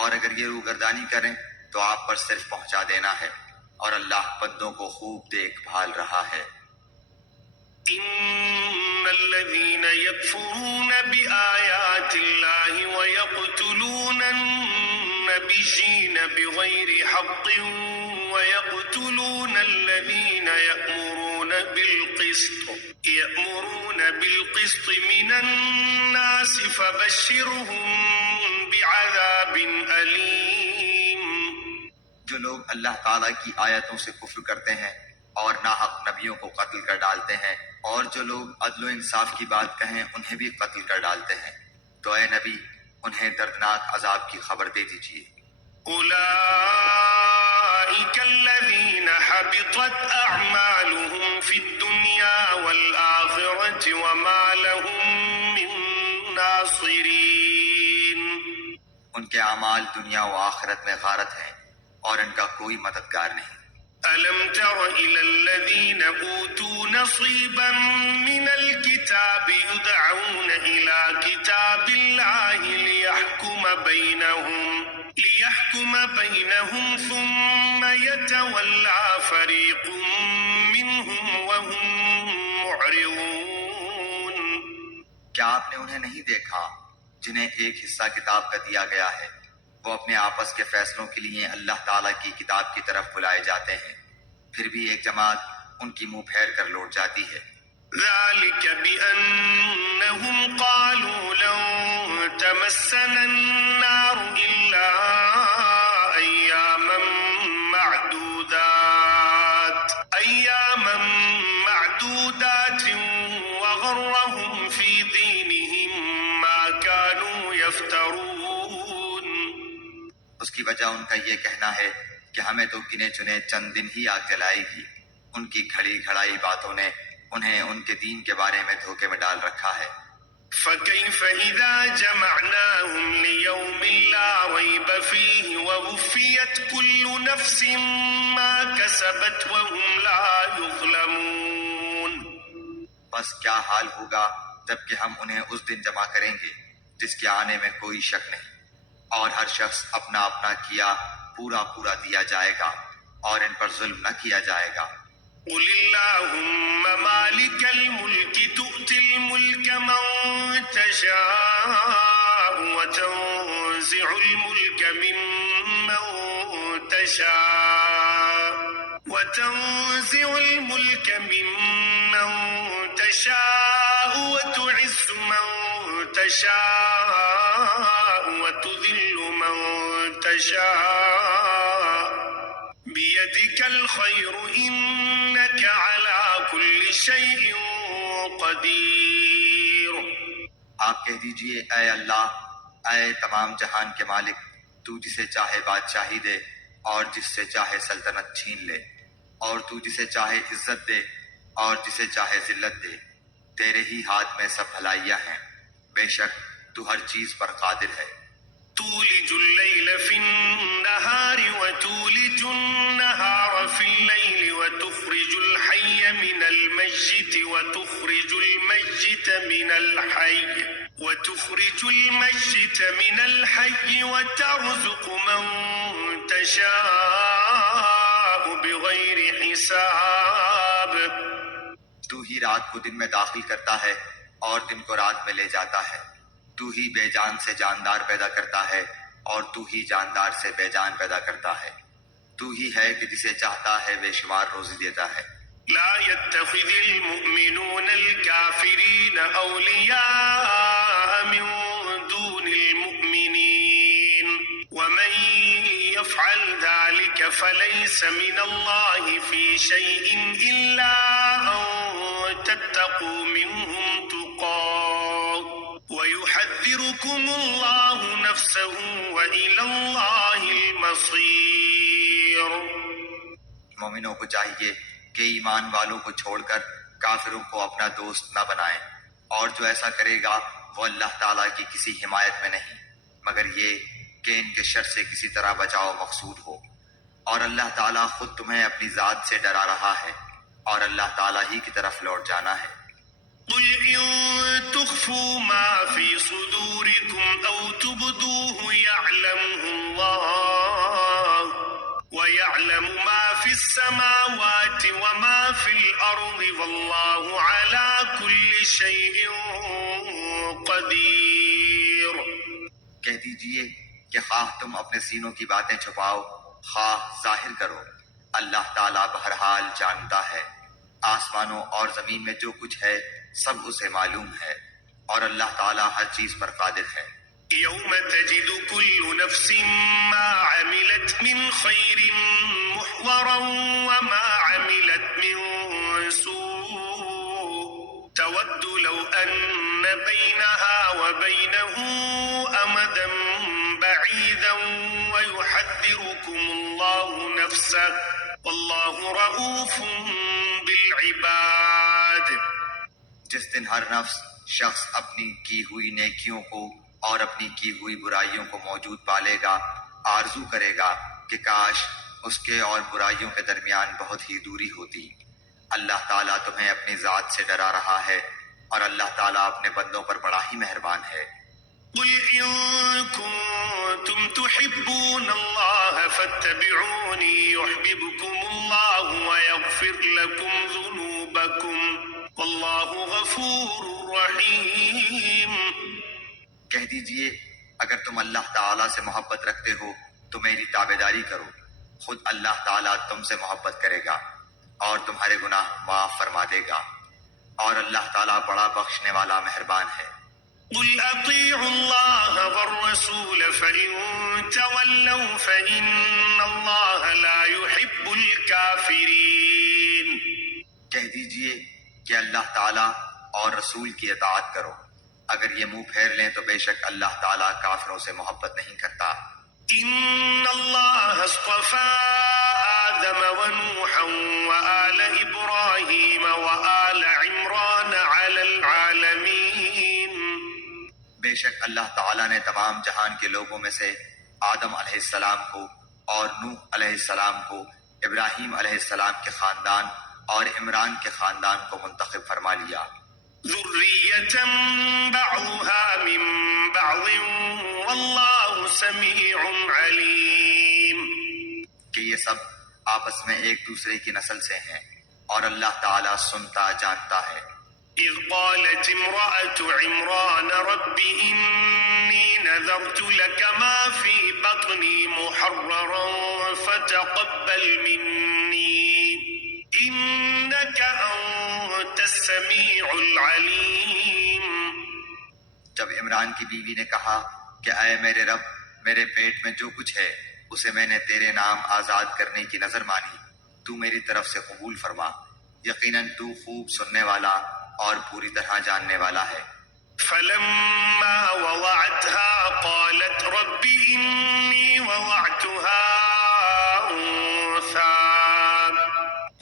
اور اگر یہ روگردانی کریں تو آپ پر صرف پہنچا دینا ہے، اور اللہ بندوں کو خوب دیکھ بھال رہا ہے۔ إن الذين يكفرون بآيات الله ويقتلون النبيين بغير حق ويقتلون الذين يأمرون بالقسط من الناس فبشرهم بعذاب أليم۔ جو لوگ اللہ تعالیٰ کی آیتوں سے کفر کرتے ہیں اور ناحق نبیوں کو قتل کر ڈالتے ہیں، اور جو لوگ عدل و انصاف کی بات کہیں انہیں بھی قتل کر ڈالتے ہیں، تو اے نبی انہیں دردناک عذاب کی خبر دے دیجیے۔ أولئك الذين حبطت أعمالهم في الدنيا والآخرة وما لهم من ناصرين۔ ان کے اعمال دنیا و آخرت میں غارت ہیں اور ان کا کوئی مددگار نہیں۔ ألم تر إلى الذين أوتوا نصيبا من الكتاب يدعون إلى كتاب الله ليحكم بينهم ثم يتولى فريق منهم وهم معرضون۔ کیا آپ نے انہیں نہیں دیکھا جنہیں ایک حصہ کتاب کا دیا گیا ہے؟ وہ اپنے آپس کے فیصلوں کے لیے اللہ تعالیٰ کی کتاب کی طرف بلائے جاتے ہیں، پھر بھی ایک جماعت ان کی منہ پھیر کر لوٹ جاتی ہے۔ ذلك بأنهم قالوا لن تمسنا النار إلا أياما معدودات وغرهم في دينهم ما كانوا يفترون۔ اس کی وجہ ان کا یہ کہنا ہے کہ ہمیں تو گنے چنے چند دن ہی آگ جلائے گی، ان کی گھڑی گھڑائی باتوں نے انہیں ان کے دین کے بارے میں دھوکے میں ڈال رکھا ہے۔ فكيف إذا جمعناهم ليوم لا ريب فيه ووفيت كل نفس ما كسبت وهم لا يظلمون۔ بس کیا حال ہوگا جب کہ ہم انہیں اس دن جمع کریں گے جس کے آنے میں کوئی شک نہیں، اور ہر شخص اپنا اپنا کیا پورا پورا دیا جائے گا، اور ان پر ظلم نہ کیا جائے گا۔ قل اللهم مالك الملك تؤتي الملك من تشاء وتنزع الملك ممن تشاء وتنزع الملك ممن تشاء وتعز من تشاء وتذل من تشاء بيدك الخير إنك على كل شيء قدير. آپ کہہ دیجئے اے اللہ، اے تمام جہان کے مالک، تو جسے چاہے بادشاہی دے اور جس سے چاہے سلطنت چھین لے، اور تو جسے چاہے عزت دے اور جسے چاہے ذلت دے، تیرے ہی ہاتھ میں سب بھلائیاں ہیں، بے شک تو ہر چیز پر قادر ہے۔ تولج الليل في النهار وتولج النهار في الليل وتخرج الحي من الميت وتخرج الميت من الحي وترزق من تشاء بغير حساب. تو ہی رات کو دن میں داخل کرتا ہے اور دن کو رات میں لے جاتا ہے، تو ہی بے جان سے جاندار پیدا کرتا ہے اور تو ہی جاندار سے بے جان پیدا کرتا ہے، تو ہی ہے کہ جسے چاہتا ہے بے شمار روزی دیتا ہے۔ لا يتخذ المؤمنون الكافرين أولياء من دون المؤمنين ومن يفعل ذلك فليس من الله في شيء إلا أن تتقوا منهم تقاه ويحذركم الله نفسه وإلى الله المصير. مومنوں کو چاہیے کہ ایمان والوں کو چھوڑ کر کافروں کو اپنا دوست نہ بنائیں، اور جو ایسا کرے گا وہ اللہ تعالیٰ کی کسی حمایت میں نہیں مگر یہ کہ ان کے شر سے کسی طرح بچاؤ مقصود ہو، اور اللہ تعالیٰ خود تمہیں اپنی ذات سے ڈرا رہا ہے اور اللہ تعالیٰ ہی کی طرف لوٹ جانا ہے۔ قل إن تخفوا ما في صدوركم أو تبدوه يعلمه الله ويعلم ما في السماوات وما في الأرض والله على كل شيء قدير. کہہ دیجئے کہ خواہ تم اپنے سینوں کی باتیں چھپاؤ خواہ ظاہر کرو، اللہ تعالیٰ بہرحال جانتا ہے، آسمانوں اور زمین میں جو کچھ ہے سب اسے معلوم ہے، اور اللہ تعالیٰ ہر چیز پر قادر ہے۔ يوم تجد كل نفس ما عملت من خير محضرا وما عملت من سوء تود لو أن بينها وبينه أمدا بعيدا ويحذركم الله نفسه والله رؤوف بالعباد. جس دن ہر نفس شخص اپنی کی ہوئی نیکیوں کو اور اپنی کی ہوئی برائیوں کو موجود پالے گا، آرزو کرے گا کہ کاش اس کے اور برائیوں کے درمیان بہت ہی دوری ہوتی۔ اللہ تعالیٰ تمہیں اپنی ذات سے ڈرا رہا ہے اور اللہ تعالیٰ اپنے بندوں پر بڑا ہی مہربان ہے۔ قل إن كنتم تحبون الله فاتبعوني يحببكم الله ويغفر لكم ذنوبكم والله غفور رحيم. کہہ دیجئے اگر تم اللہ تعالیٰ سے محبت رکھتے ہو تو میری تابعداری کرو، خود اللہ تعالیٰ تم سے محبت کرے گا اور تمہارے گناہ معاف فرما دے گا، اور اللہ تعالیٰ بڑا بخشنے والا مہربان ہے۔ قل أطيعوا الله والرسول فإن تولوا فإن الله لا يحب الكافرين. کہہ دیجئے کہ اللہ تعالیٰ اور رسول کی اطاعت کرو، اگر یہ منہ پھیر لیں تو بے شک اللہ تعالیٰ کافروں سے محبت نہیں کرتا۔ إن الله اصطفى آدم ونوحا وآل إبراهيم وآل عمران على العالمين. بے شک اللہ تعالیٰ نے تمام جہان کے لوگوں میں سے آدم علیہ السلام کو اور نوح علیہ السلام کو، ابراہیم علیہ السلام کے خاندان اور عمران کے خاندان کو منتخب فرما لیا۔ ذرية بعضها من بعض والله سميع عليم. کہ یہ سب آپس میں ایک دوسرے کی نسل سے ہیں اور اللہ تعالیٰ سنتا جانتا ہے۔ إذ قالت امرأة عمران رب إني نذرت لك ما في بطني محررا فتقبل مني إنك أنت السميع العليم. جب عمران کی بیوی نے کہا کہ اے میرے رب، میرے پیٹ میں جو کچھ ہے اسے میں نے تیرے نام آزاد کرنے کی نظر مانی، تو میری طرف سے قبول فرما، یقیناً تو خوب سننے والا اور پوری طرح جاننے والا ہے۔ فلما وضعتها قالت رب إني وضعتها أنثى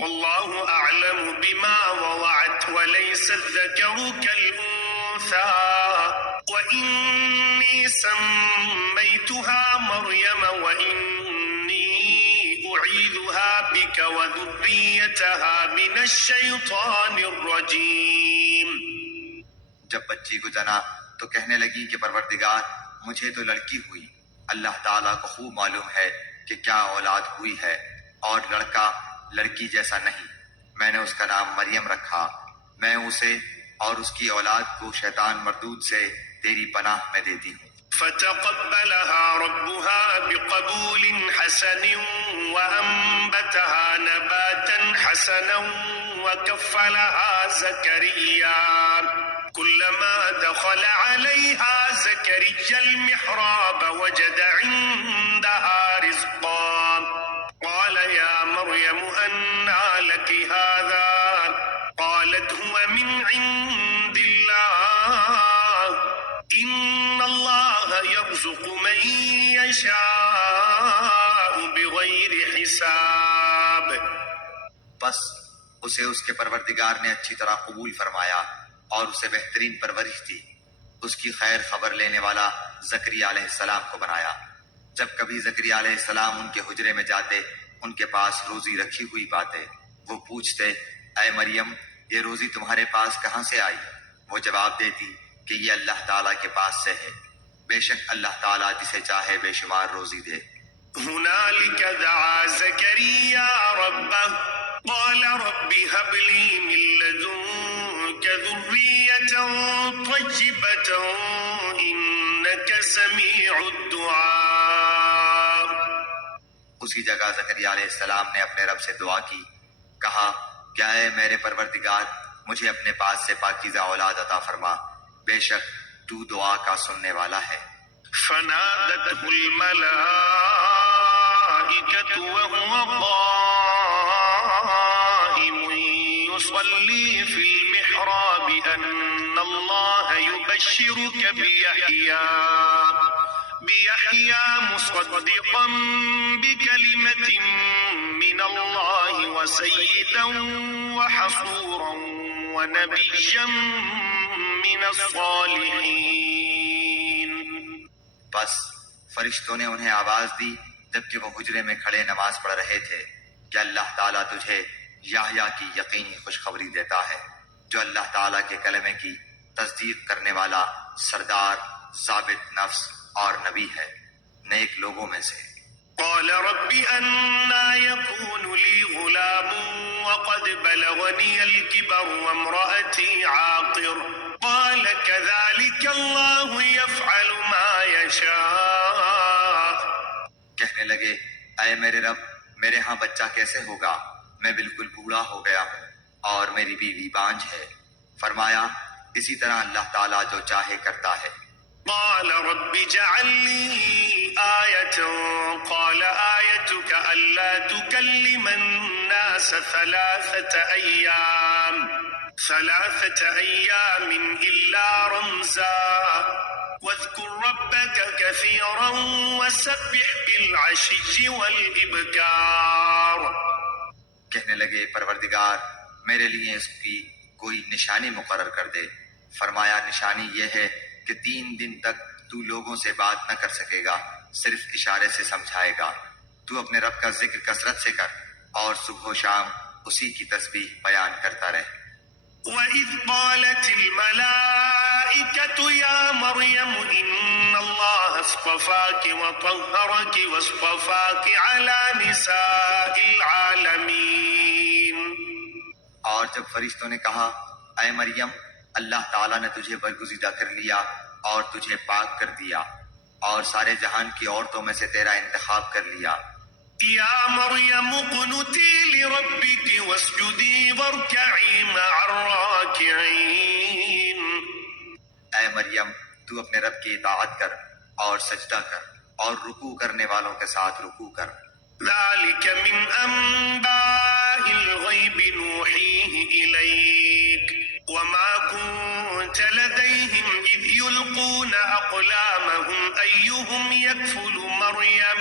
والله أعلم بما وضعت وليس الذكر كالأنثى وإني سميتها مريم وإني أعيذها بك وذريتها من الشيطان الرجيم. جب بچی کو جنا تو کہنے لگی کہ پروردگار مجھے تو لڑکی ہوئی، اللہ تعالیٰ کو خوب معلوم ہے کہ کیا اولاد ہوئی ہے، اور لڑکا لڑکی جیسا نہیں، میں نے اس کا نام مریم رکھا، میں اسے اور اس کی اولاد کو شیطان مردود سے تیری پناہ میں دیتی ہوں۔ فتقبلها ربها بقبول حسن وأنبتها نباتا حسنا وكفلها زكريا كلما دخل عليها زكريا المحراب وجد عندها رزقا قال يا مريم أنى لك هذا قالت هو من عند الله إن الله يرزق من يشاء بغير حساب. بس اسے اس کے پروردگار نے اچھی طرح قبول فرمایا اور اسے بہترین پرورش دی، اس کی خیر خبر لینے والا زکریا علیہ السلام کو بنایا۔ جب کبھی زکریا علیہ السلام ان کے حجرے میں جاتے، ان کے پاس روزی رکھی ہوئی پاتے، وہ پوچھتے اے مریم یہ روزی تمہارے پاس کہاں سے آئی؟ وہ جواب دیتی کہ یہ اللہ تعالیٰ کے پاس سے ہے، بے شک اللہ تعالیٰ جسے چاہے بے شمار روزی دے۔ هنالك دعا زكريا ربه قال رب هب لي من لدنك ذرية طيبة إنك سميع الدعاء. اسی جگہ زکریا علیہ السلام نے اپنے رب سے دعا کی، کہا کیا اے میرے پروردگار مجھے اپنے پاس سے پاکیزہ اولاد عطا فرما، بے شک تو دعا کا سننے والا ہے۔ فنادته الملائكة وهو قائم يصلي في المحراب أن الله يبشرك بيحيى مصدقا بكلمة من الله وسيدا وحصورا ونبيا من الصالحين. بس فرشتوں نے انہیں آواز دی جبکہ وہ حجرے میں کھڑے نماز پڑھ رہے تھے کہ اللہ تعالیٰ تجھے یحییٰ کی یقینی خوشخبری دیتا ہے جو اللہ تعالیٰ کے کلمے کی تصدیق کرنے والا سردار، ضابط نفس اور نبی ہے، نیک لوگوں میں سے۔ قال رب أنا يكون لي غلام وقد بلغني الكبر وامرأتي عاقر قال كذلك الله يفعل ما يشاء. کہنے لگے اے میرے رب میرے ہاں بچہ کیسے ہوگا، میں بالکل بوڑھا ہو گیا ہوں اور میری بیوی بانجھ ہے۔ فرمایا اسی طرح اللہ تعالیٰ جو چاہے کرتا ہے۔ قال رب اجعل لي آية قال آيتك ألا تكلم الناس ثلاثة أيام إلا رمزا واذكر ربك كثيرا وسبح بالعشي والإبكار. کہنے لگے پروردگار میرے لیے اس کی کوئی نشانی مقرر کر دے۔ فرمایا نشانی یہ ہے کہ 3 دن تک تو لوگوں سے بات نہ کر سکے گا، صرف اشارے سے سمجھائے گا۔ تو اپنے رب کا ذکر کثرت سے کر اور صبح و شام اسی کی تسبیح بیان کرتا رہ۔ وَإِذْ قَالَتِ الْمَلَائِكَةُ يَا مَرْيَمُ إِنَّ اللَّهَ اصْطَفَاكِ وَطَهَّرَكِ وَاصْطَفَاكِ عَلَى نِسَاءِ الْعَالَمِينَ. اور جب فرشتوں نے کہا اے مریم اللہ تعالیٰ نے تجھے برگزیدہ کر لیا اور تجھے پاک کر دیا اور سارے جہان کی عورتوں میں سے تیرا انتخاب کر لیا، يا مريم اقنتي لربك واسجدي واركعي مع الراكعين. اے مریم تو اپنے رب کی اطاعت کر اور سجدہ کر اور رکوع کرنے والوں کے ساتھ رکوع کر۔ ذلك من أنباء الغيب نوحيه إليك وما كنت لديهم إذ يلقون أقلامهم أيهم يكفل مريم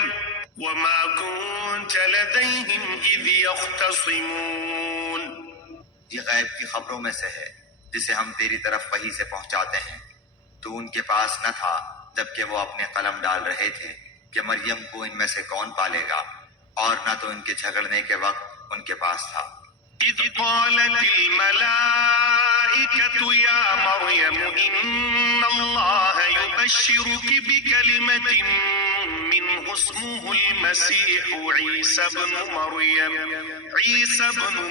وما كنت لديهم إذ يختصمون۔ یہ غیب کی خبروں میں سے ہے جسے ہم تیری طرف وحی سے پہنچاتے ہیں۔ تو ان کے پاس نہ تھا جبکہ وہ اپنے قلم ڈال رہے تھے کہ مریم کو ان میں سے کون پالے گا، اور نہ تو ان کے جھگڑنے کے وقت ان کے پاس تھا۔ إذ قالت الملائكة يا مريم إن الله يبشرك بكلمة منه اسمه المسيح عيسى ابن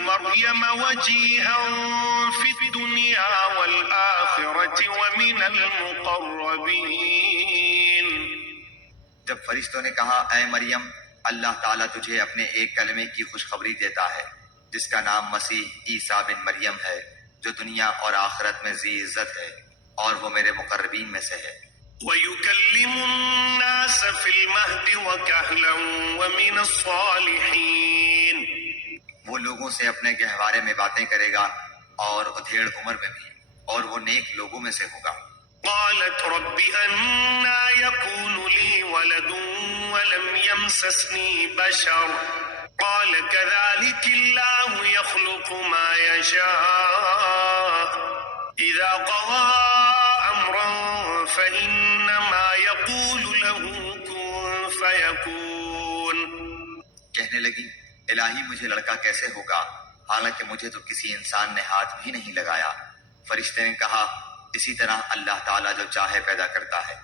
مريم وجيها في الدنيا والآخرة ومن المقربين۔ جب فرشتوں نے کہا اے مریم اللہ تعالیٰ تجھے اپنے ایک کلمے کی خوشخبری دیتا ہے جس کا نام مسیح عیسیٰ بن مریم ہے، جو دنیا اور آخرت میں ذی عزت ہے، اور وہ میرے مقربین میں سے ہے۔ وَيُكَلِّمُ النَّاسَ فِي الْمَهْدِ وَكَهْلًا وَمِنَ الصَّالِحِينَ۔ وہ لوگوں سے اپنے گہوارے میں باتیں کرے گا اور ادھیڑ عمر میں بھی، اور وہ نیک لوگوں میں سے ہوگا۔ قالت رب أنا يكون لي ولد ولم يمسسني بشر قال كذلك الله يخلق ما يشاء إذا قضى أمرا فإنما يقول له كن فيكون۔ کہنے لگی الہی مجھے لڑکا کیسے ہوگا حالانکہ مجھے تو کسی انسان نے ہاتھ بھی نہیں لگایا۔ فرشتے نے کہا اسی طرح اللہ تعالیٰ جو چاہے پیدا کرتا ہے،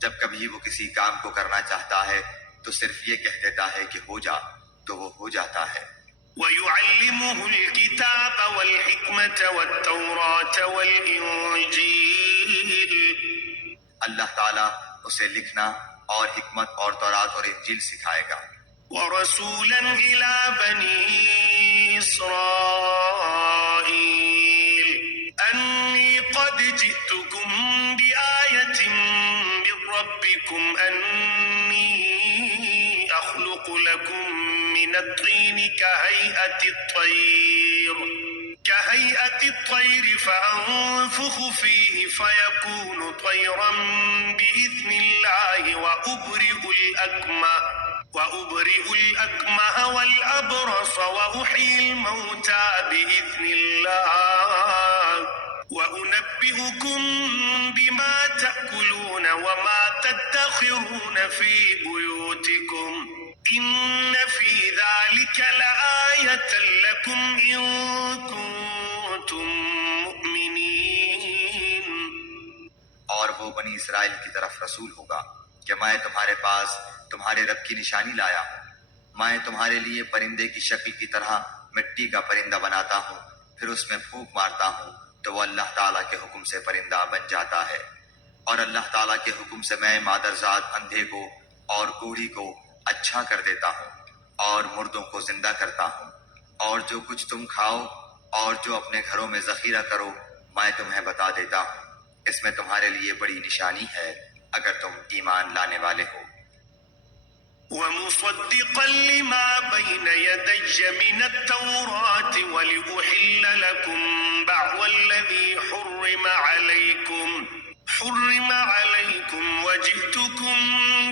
جب کبھی وہ کسی کام کو کرنا چاہتا ہے تو صرف یہ کہہ دیتا ہے کہ ہو جا تو وہ ہو جاتا ہے۔ وَيُعَلِّمُهُ الْكِتَابَ وَالْحِكْمَةَ وَالتَّوْرَاةَ وَالْإِنْجِيلَ۔ اللہ تعالیٰ اسے لکھنا اور حکمت اور تورات اور انجیل سکھائے گا۔ وَرَسُولًا إِلَى بَنِي إِسْرَائِيلَ أَنِّي قَدْ جِئْتُكُمْ بِآيَةٍ مِّن رَّبِّكُمْ أَنِّي أَخْلُقُ لَكُم مِّنَ الطِّينِ كَهَيْئَةِ الطَّيْرِ فَأَنفُخُ فِيهِ فَيَكُونُ طَيْرًا بِإِذْنِ اللَّهِ وَأُبْرِئُ الْأَكْمَهَ وَالْأَبْرَصَ وَأُحْيِي الْمَوْتَى بِإِذْنِ اللَّهِ وَأُنَبِّئُكُم بِمَا تَأْكُلُونَ وَمَا تَدَّخِرُونَ فِي بُيُوتِكُمْ إِنَّ فِي ذَلِكَ لَآيَةً لَكُمْ إِن كُنتُم مُّؤْمِنِينَ۔ اور وہ بنی اسرائیل کی طرف رسول ہوگا کہ میں تمہارے پاس تمہارے رب کی نشانی لایا ہوں۔ میں تمہارے لیے پرندے کی شکل کی طرح مٹی کا پرندہ بناتا ہوں، پھر اس میں پھونک مارتا ہوں تو وہ اللہ تعالیٰ کے حکم سے پرندہ بن جاتا ہے، اور اللہ تعالیٰ کے حکم سے میں مادرزاد اندھے کو اور کوڑھی کو اچھا کر دیتا ہوں اور مردوں کو زندہ کرتا ہوں، اور جو کچھ تم کھاؤ اور جو اپنے گھروں میں ذخیرہ کرو میں تمہیں بتا دیتا ہوں۔ اس میں تمہارے لیے بڑی نشانی ہے اگر تم ایمان لانے والے ہو۔ وَمُصَدِّقًا لِمَا بَيْنَ يَدَيَّ مِنَ التَّوْرَاةِ وَلِأُحِلَّ لَكُم بَعْضَ الَّذِي حُرِّمَ عَلَيْكُمْ وَجِئْتُكُم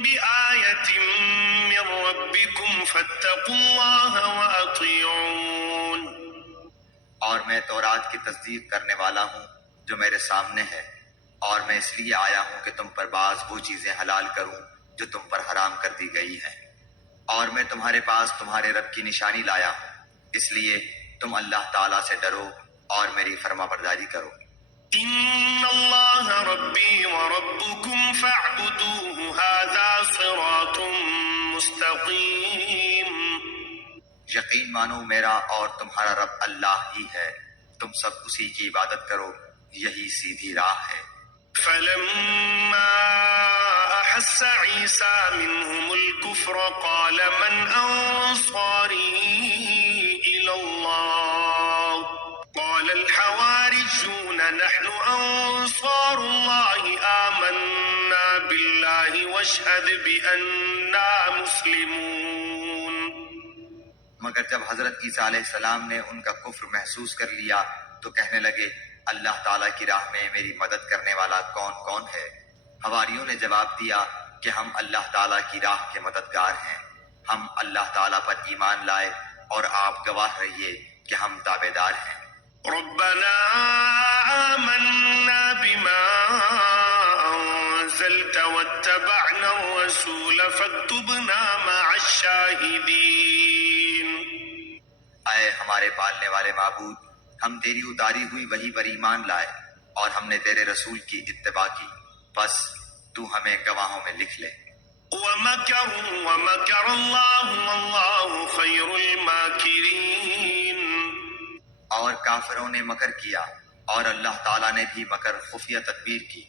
بِآيَةٍ مِّن رَّبِّكُمْ فَاتَّقُوا اللَّهَ وَأَطِيعُونِ۔ اور میں تورات کی تصدیق کرنے والا ہوں جو میرے سامنے ہے، اور میں اس لیے آیا ہوں کہ تم پر بعض وہ چیزیں حلال کروں جو تم پر حرام کر دی گئی ہیں، اور میں تمہارے پاس تمہارے رب کی نشانی لایا ہوں، اس لیے تم اللہ تعالیٰ سے ڈرو اور میری فرما برداری کرو۔ إِنَّ اللَّهَ رَبِّي وَرَبُّكُمْ فَاعْبُدُوهُ هَذَا صِرَاطٌ مُّسْتَقِيمٌ۔ یقین مانو میرا اور تمہارا رب اللہ ہی ہے، تم سب اسی کی عبادت کرو، یہی سیدھی راہ ہے۔ فَلَمَّا أحس عيسى منهم الكفر قال من أنصاري إلى الله قال الحواريون نحن أنصار الله آمنا بالله واشهد بأننا مسلمون. مگر جب حضرت عیسیٰ علیہ السلام نے ان کا کفر محسوس کر لیا تو کہنے لگے اللہ تعالیٰ کی راہ میں میری مدد کرنے والا کون کون ہے؟ حواریوں نے جواب دیا کہ ہم اللہ تعالیٰ کی راہ کے مددگار ہیں، ہم اللہ تعالیٰ پر ایمان لائے اور آپ گواہ رہیے کہ ہم تابعدار ہیں۔ ربنا آمنا بما أنزلت واتبعنا الرسول فاكتبنا مع الشاهدين. اے ہمارے پالنے والے معبود، ہم تیری اتاری ہوئی وحی پر ایمان لائے اور ہم نے تیرے رسول کی اتباع کی، بس تو ہمیں گواہوں میں لکھ لے۔ ومكروا ومكر الله والله خير الماكرين. اور کافروں نے مکر کیا اور اللہ تعالیٰ نے بھی مکر خفیہ تدبیر کی،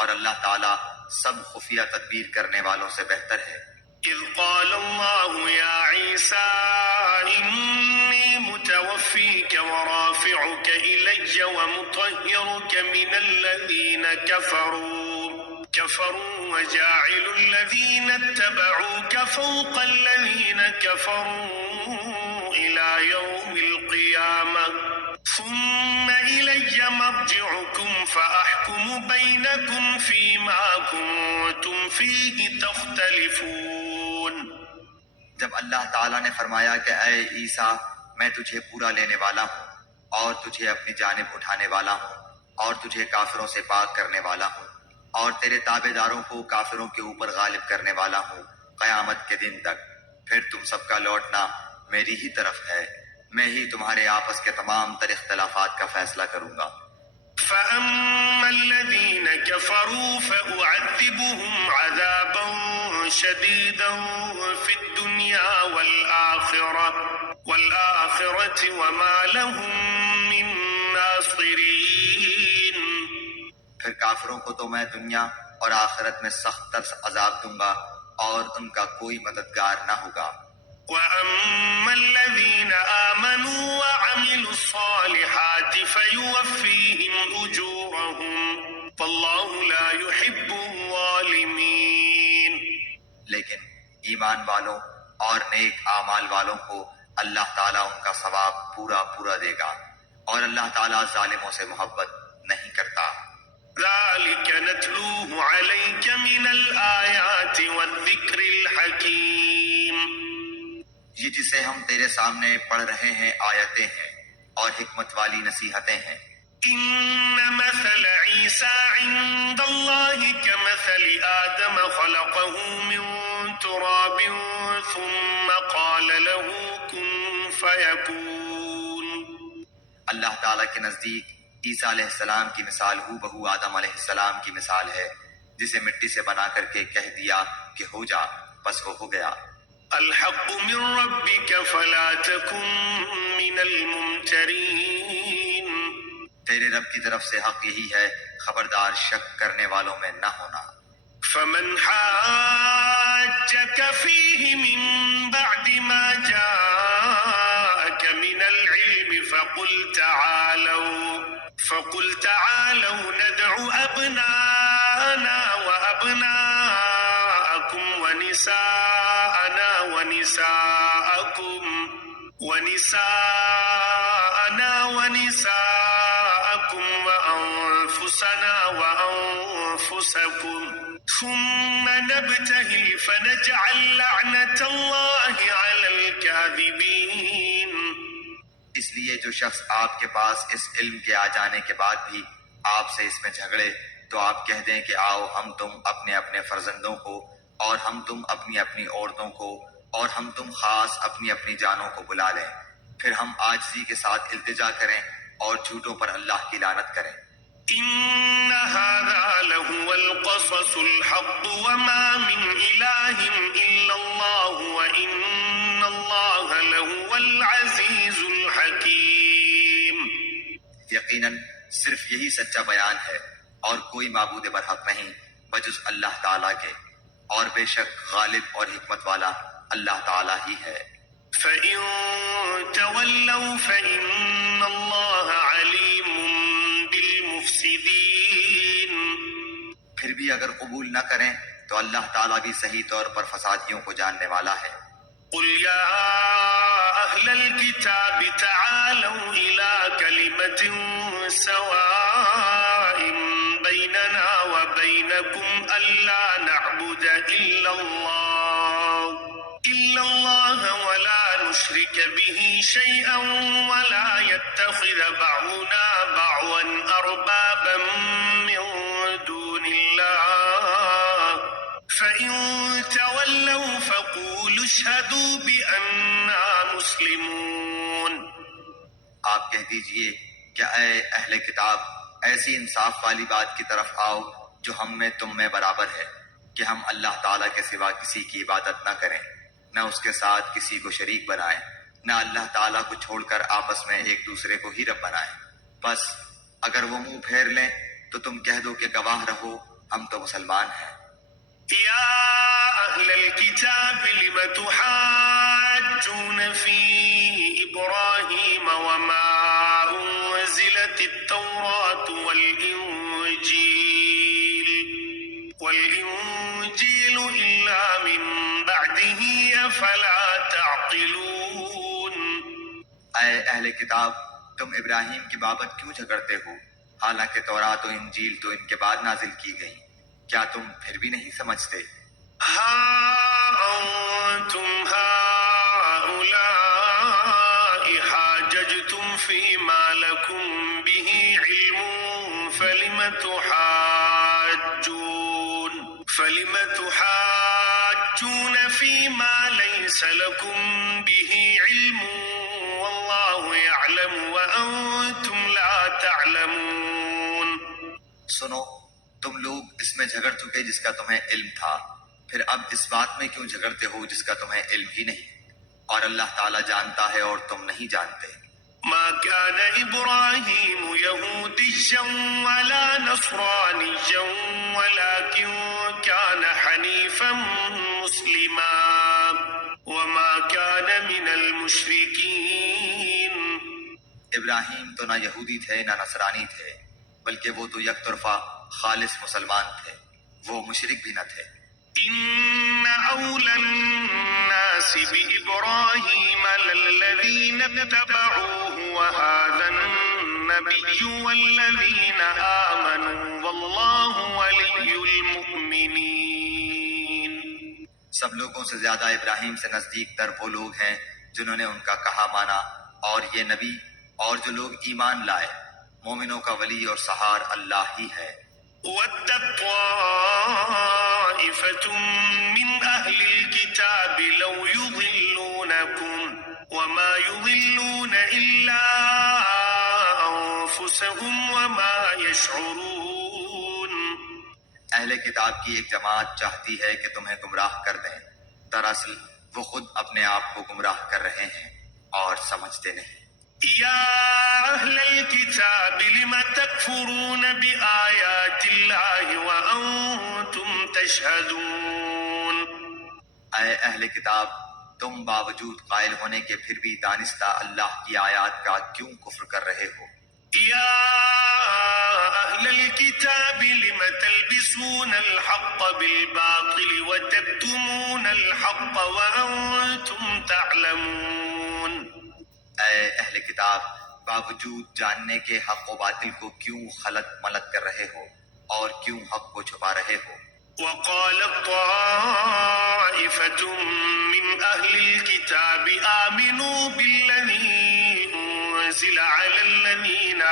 اور اللہ تعالیٰ سب خفیہ تدبیر کرنے والوں سے بہتر ہے۔ إذ قال الله يا عيسى إني متوفيك ورافعك إلي ومطهرك من الذين كفروا وجاعل الذين اتبعوك فوق الذين كفروا إلى يوم القيامة ثم إلي مرجعكم فأحكم بينكم فيما كنتم فيه تختلفون. جب اللہ تعالیٰ نے فرمایا کہ اے عیسیٰ میں تجھے پورا لینے والا ہوں اور تجھے اپنی جانب اٹھانے والا ہوں اور تجھے کافروں سے پاک کرنے والا ہوں اور تیرے تابع داروں کو کافروں کے اوپر غالب کرنے والا ہوں قیامت کے دن تک، پھر تم سب کا لوٹنا میری ہی طرف ہے، میں ہی تمہارے آپس کے تمام تر اختلافات کا فیصلہ کروں گا۔ فأما الذين كفروا فأعذبهم عذابا شديدا في الدنيا والآخرة وما لهم من ناصرين. پھر کافروں کو تو میں دنیا اور آخرت میں سخت تر عذاب دوں گا اور ان کا کوئی مددگار نہ ہوگا۔ وأما الذين آمنوا وعملوا الصالحات فيوفيهم أجورهم والله لا يحب الظالمين. لیکن ایمان والوں اور نیک اعمال والوں کو اللہ تعالیٰ ان کا ثواب پورا دے گا اور اللہ تعالیٰ ظالموں سے محبت نہیں کرتا۔ ذلك نتلوه عليك من الآيات والذكر الحكيم. یہ جسے ہم تیرے سامنے پڑھ رہے ہیں آیتیں ہیں اور حکمت والی نصیحتیں ہیں۔ إن مثل عيسى عند الله كمثل آدم خلقه من تراب ثم قال له كن فيكون. اللہ تعالیٰ کے نزدیک عیسیٰ علیہ السلام کی مثال ہو بہو آدم علیہ السلام کی مثال ہے، جسے مٹی سے بنا کر کے کہہ دیا کہ ہو جا، بس وہ ہو گیا۔ الحق من ربك فلا تكن من الممترين. تیرے رب کی طرف سے حق یہی ہے، خبردار شک کرنے والوں میں نہ ہونا۔ فمن حاجك فيه من بعد ما جاءك من العلم فقل تعالوا ندع أبناءنا وأبناءكم ونساءنا ونساءكم وأنفسنا وأنفسكم ثم نبتهل فنجعل لعنة الله على الكاذبين. اس لیے جو شخص آپ کے پاس اس علم کے آ جانے کے بعد بھی آپ سے اس میں جھگڑے تو آپ کہہ دیں کہ آؤ ہم تم اپنے اپنے فرزندوں کو اور ہم تم اپنی اپنی عورتوں کو اور ہم تم خاص اپنی اپنی جانوں کو بلا لیں، پھر ہم عاجزی کے ساتھ التجا کریں اور جھوٹوں پر اللہ کی لعنت کریں۔ إن هذا لهو القصص الحق وما من إله إلا الله وإن الله لهو العزيز الحكيم. یقیناً صرف یہی سچا بیان ہے اور کوئی معبود برحق نہیں بجز اللہ تعالیٰ کے، اور بے شک غالب اور حکمت والا اللہ تعالیٰ ہی ہے۔ فإن تولوا فإن الله عليم بالمفسدين۔ پھر بھی اگر قبول نہ کریں تو اللہ تعالیٰ بھی صحیح طور پر فسادیوں کو جاننے والا ہے۔ قل يا أهل الكتاب تعالوا إلى كلمة سواء بيننا وبينكم ألا نعبد إلا الله ولا نشرك به شيئا ولا يتخذ بعضنا بعضا أربابا من دون الله فإن تولوا فقولوا اشهدوا بأننا مسلمون۔ آپ کہہ دیجئے کہ اے اہل کتاب، ایسی انصاف والی بات کی طرف آؤ جو ہم میں تم میں برابر ہے کہ ہم اللہ تعالیٰ کے سوا کسی کی عبادت نہ کریں، نہ اس کے ساتھ کسی کو شریک بنائیں، نہ اللہ تعالیٰ کو چھوڑ کر آپس میں ایک دوسرے کو ہی رب بنائیں۔ بس اگر وہ منہ پھیر لیں تو تم کہہ دو کہ گواہ رہو ہم تو مسلمان ہیں۔ يا أهل الكتاب لم تحاجون في إبراهيم وما أنزلت التوراة والإنجيل إلا من بعده أفلا تعقلون۔ اے اہل کتاب، تم ابراہیم کی بابت کیوں جھگڑتے ہو حالانکہ تورات و انجیل تو ان کے بعد نازل کی گئی؟ کیا تم پھر بھی نہیں سمجھتے؟ ها أنتم هؤلاء حاججتم فيما لكم به علم فلم تحاجون فيما ليس لكم به علم والله يعلم وأنتم لا تعلمون۔ سنو، تم لوگ اس میں جھگڑ چکے جس کا تمہیں علم تھا، پھر اب اس بات میں کیوں جھگڑتے ہو جس کا تمہیں علم ہی نہیں؟ اور اللہ تعالیٰ جانتا ہے اور تم نہیں جانتے۔ ما كان إبراهيم يهوديا ولا نصرانيا ولكن كان حنيفا مسلما وما كان من المشركين۔ ابراہیم تو نہ یہودی تھے نہ نصرانی تھے، بلکہ وہ تو یک طرفہ خالص مسلمان تھے، وہ مشرک بھی نہ تھے۔ إن أولى الناس بإبراهيم للذين اتبعوه وهذا النبي والذين آمنوا والله ولي المؤمنين۔ سب لوگوں سے زیادہ ابراہیم سے نزدیک تر وہ لوگ ہیں جنہوں نے ان کا کہا مانا، اور یہ نبی اور جو لوگ ایمان لائے۔ مومنوں کا ولی اور سہار اللہ ہی ہے۔ وَدَّت طَّائِفَةٌ مِّنْ أَهْلِ الْكِتَابِ لَوْ يُضِلُّونَكُمْ وَمَا يُضِلُّونَ إِلَّا أَنفُسَهُمْ وَمَا يَشْعُرُونَ۔ اہل کتاب کی ایک جماعت چاہتی ہے کہ تمہیں گمراہ کر دیں، دراصل وہ خود اپنے آپ کو گمراہ کر رہے ہیں اور سمجھتے نہیں۔ يا أهل الكتاب لم تكفرون بآيات الله وأنتم تشهدون۔ اے اہل کتاب، تم باوجود قائل ہونے کے پھر بھی دانستہ اللہ کی آیات کا کیوں کفر کر رہے ہو؟ يا أهل الكتاب لم تلبسون الحق بالباطل وتكتمون الحق وأنتم تعلمون۔ اے اہل کتاب، باوجود جاننے کے حق و باطل کو کیوں خلط ملط کر رہے ہو اور کیوں حق کو چھپا رہے ہو؟ وقالت طائفة من أهل الكتاب آمنوا بالذي أنزل على الذين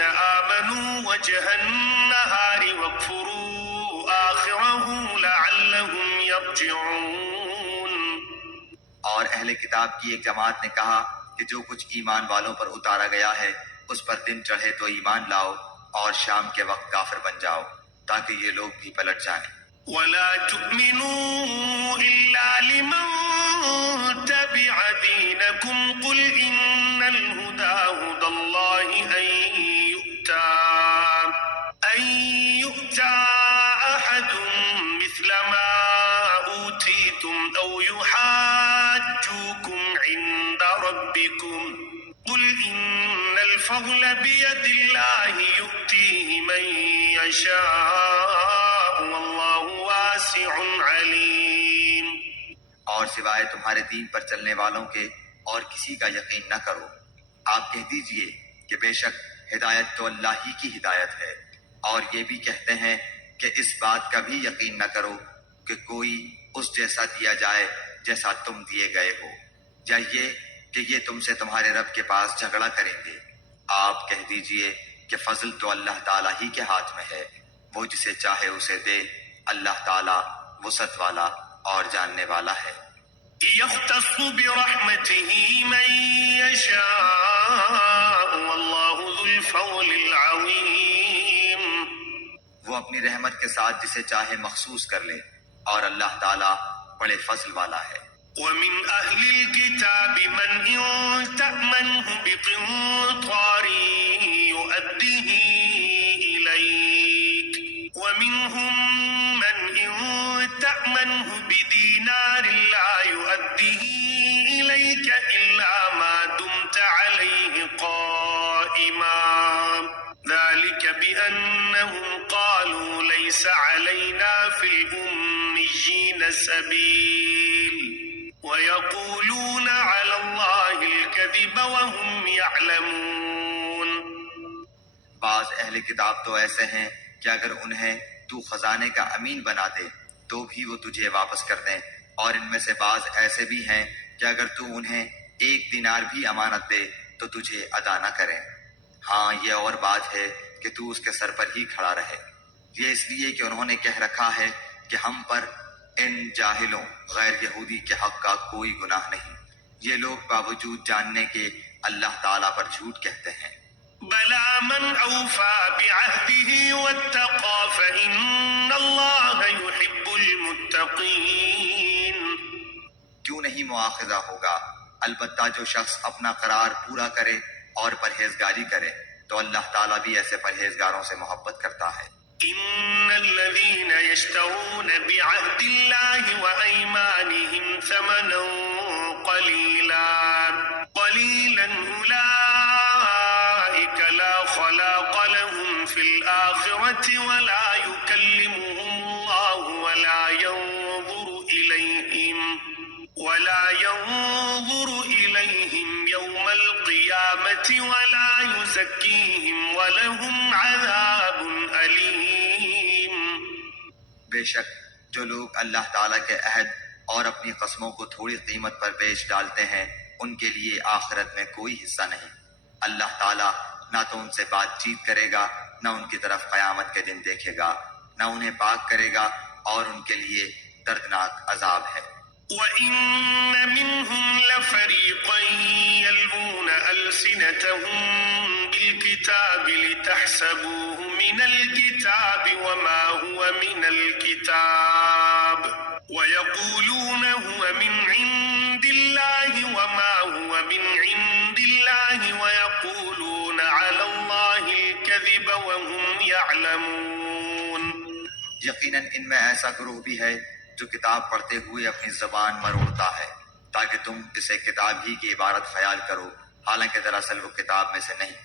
آمنوا وجه النهار واكفروا آخره لعلهم يرجعون۔ اور اہل کتاب کی ایک جماعت نے کہا کہ جو کچھ ایمان والوں پر اتارا گیا ہے اس پر دن چڑھے تو ایمان لاؤ اور شام کے وقت کافر بن جاؤ تاکہ یہ لوگ بھی پلٹ جائیں۔ ولا تؤمنوا إلا لمن تبع دينكم قل إن الهدى هدى الله أن يؤتى أحد بيد الله يؤتيه من يشاء والله واسع عليم. اور سوائے تمہارے دین پر چلنے والوں کے اور کسی کا یقین نہ کرو. آپ کہہ دیجئے کہ بے شک ہدایت تو اللہ ہی کی ہدایت ہے، اور یہ بھی کہتے ہیں کہ اس بات کا بھی یقین نہ کرو کہ کوئی اس جیسا دیا جائے جیسا تم دیے گئے ہو، یا یہ کہ یہ تم سے تمہارے رب کے پاس جھگڑا کریں گے. آپ کہہ دیجئے کہ فضل تو اللہ تعالیٰ ہی کے ہاتھ میں ہے، وہ جسے چاہے اسے دے. اللہ تعالیٰ وسعت والا اور جاننے والا ہے. يختص برحمته من يشاء والله ذو الفضل العظيم. وہ اپنی رحمت کے ساتھ جسے چاہے مخصوص کر لے، اور اللہ تعالیٰ بڑے فضل والا ہے. ومن أهل الكتاب من إن تأمنه بقنطار يؤديه إليك ومنهم من إن تأمنه بدينار لا يؤديه إليك إلا ما دمت عليه قائما ذلك بأنهم قالوا ليس علينا في الأميين سبيل وَيَقُولُونَ عَلَى اللَّهِ الْكَذِبَ وَهُمْ يَعْلَمُونَ. بعض اہل کتاب تو ایسے ہیں کہ اگر انہیں تو خزانے کا امین بنا دے تو بھی وہ تجھے واپس کر دیں، اور ان میں سے بعض ایسے بھی ہیں کہ اگر تو انہیں 1 دینار بھی امانت دے تو تجھے ادا نہ کریں. ہاں یہ اور بات ہے کہ تو اس کے سر پر ہی کھڑا رہے. یہ اس لیے کہ انہوں نے کہہ رکھا ہے کہ ہم پر ان جاہلوں غیر یہودی کے حق کا کوئی گناہ نہیں. یہ لوگ باوجود جاننے کے اللہ تعالیٰ پر جھوٹ کہتے ہیں. بَلَىٰ مَنْ أَوْفَىٰ بِعَهْدِهِ وَاتَّقَىٰ فَإِنَّ اللَّهَ يُحِبُّ الْمُتَّقِينَ. کیوں نہیں مواخذہ ہوگا؟ البتہ جو شخص اپنا قرار پورا کرے اور پرہیزگاری کرے تو اللہ تعالیٰ بھی ایسے پرہیزگاروں سے محبت کرتا ہے. إن الذين يشترون بعهد الله وأيمانهم ثمنا قليلا أولئك لا خلاق لهم في الآخرة ولا يكلمهم الله ولا ينظر إليهم يوم القيامة ولا يزكيهم ولهم عذاب أليم. بے شک جو لوگ اللہ تعالیٰ کے عہد اور اپنی قسموں کو تھوڑی قیمت پر بیچ ڈالتے ہیں ان کے لیے آخرت میں کوئی حصہ نہیں. اللہ تعالیٰ نہ تو ان سے بات چیت کرے گا، نہ ان کی طرف قیامت کے دن دیکھے گا، نہ انہیں پاک کرے گا، اور ان کے لیے دردناک عذاب ہے. وَإِنَّ مِنْهُمْ لَفَرِيقًا يَلْوُونَ أَلْسِنَتَهُم بِالْكِتَابِ لِتَحْسَبُوهُ مِنَ الْكِتَابِ وَمَا هُوَ مِنَ الْكِتَابِ وَيَقُولُونَ هُوَ مِنْ عِندِ اللَّهِ وَمَا هُوَ مِنْ عِندِ اللَّهِ وَيَقُولُونَ عَلَى اللَّهِ الْكَذِبَ وَهُمْ يَعْلَمُونَ. یقیناً ان میں ایسا گروہ بھی ہے جو کتاب پڑھتے ہوئے اپنی زبان مروڑتا ہے تاکہ تم اسے کتاب ہی کی عبارت خیال کرو، حالانکہ دراصل وہ کتاب میں سے نہیں.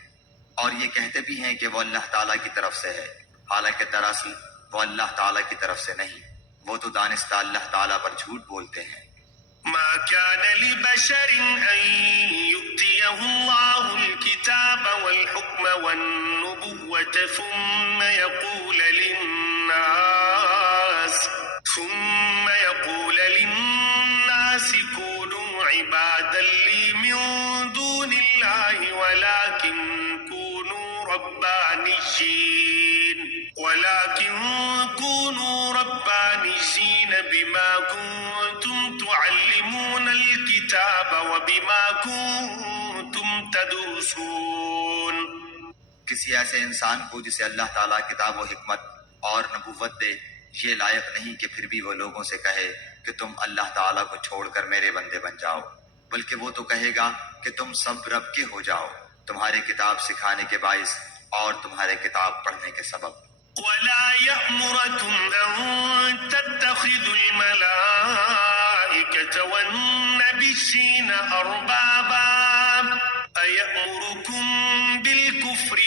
اور یہ کہتے بھی ہیں کہ وہ اللہ تعالیٰ کی طرف سے ہے، حالانکہ دراصل وہ اللہ تعالیٰ کی طرف سے نہیں. وہ تو دانستہ اللہ تعالیٰ پر جھوٹ بولتے ہیں. ما كان لبشر أن يؤتيه الله الكتاب والحكم والنبوة ثم يقول للناس كونوا عبادا لي من دون الله ولكن كونوا ربانيين بما كنتم تعلمون الكتاب وبما كنتم تدرسون. کسی ایسے انسان کو جسے اللہ تعالیٰ کتاب و حکمت اور نبوت دے یہ لائق نہیں کہ پھر بھی وہ لوگوں سے کہے کہ تم اللہ تعالیٰ کو چھوڑ کر میرے بندے بن جاؤ، بلکہ وہ تو کہے گا کہ تم سب رب کے ہو جاؤ تمہارے کتاب سکھانے کے باعث اور تمہارے کتاب پڑھنے کے سبب. ولا يأمركم أن تتخذوا الملائكة والنبيين أربابا أيأمركم بالكفر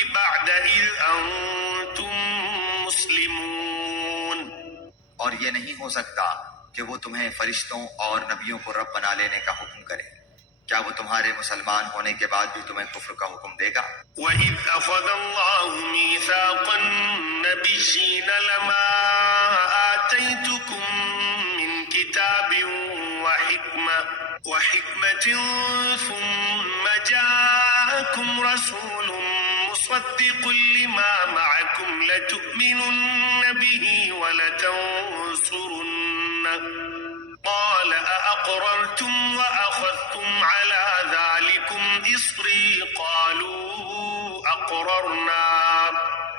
اور یہ نہیں ہو سکتا کہ وہ تمہیں فرشتوں اور نبیوں کو رب بنا لینے کا حکم کرے۔ کیا وہ تمہارے مسلمان ہونے کے بعد بھی تمہیں کفر کا حکم دے گا؟ وَإِذْ أَخَذَ اللَّهُ مِيثَاقَ النَّبِيِّينَ لَمَا آتَيْتُكُم مِّن كِتَابٍ وَحِكْمَةٍ ثُمَّ جَاءَكُمْ رَسُولٌ مُّصَدِّقٌ لِّمَا مَعَكُمْ لَتُؤْمِنُنَّ بِهِ وَلَتَنصُرُنَّهُ قال أأقررتم وأخذتم على ذلكم إصري قالوا أقررنا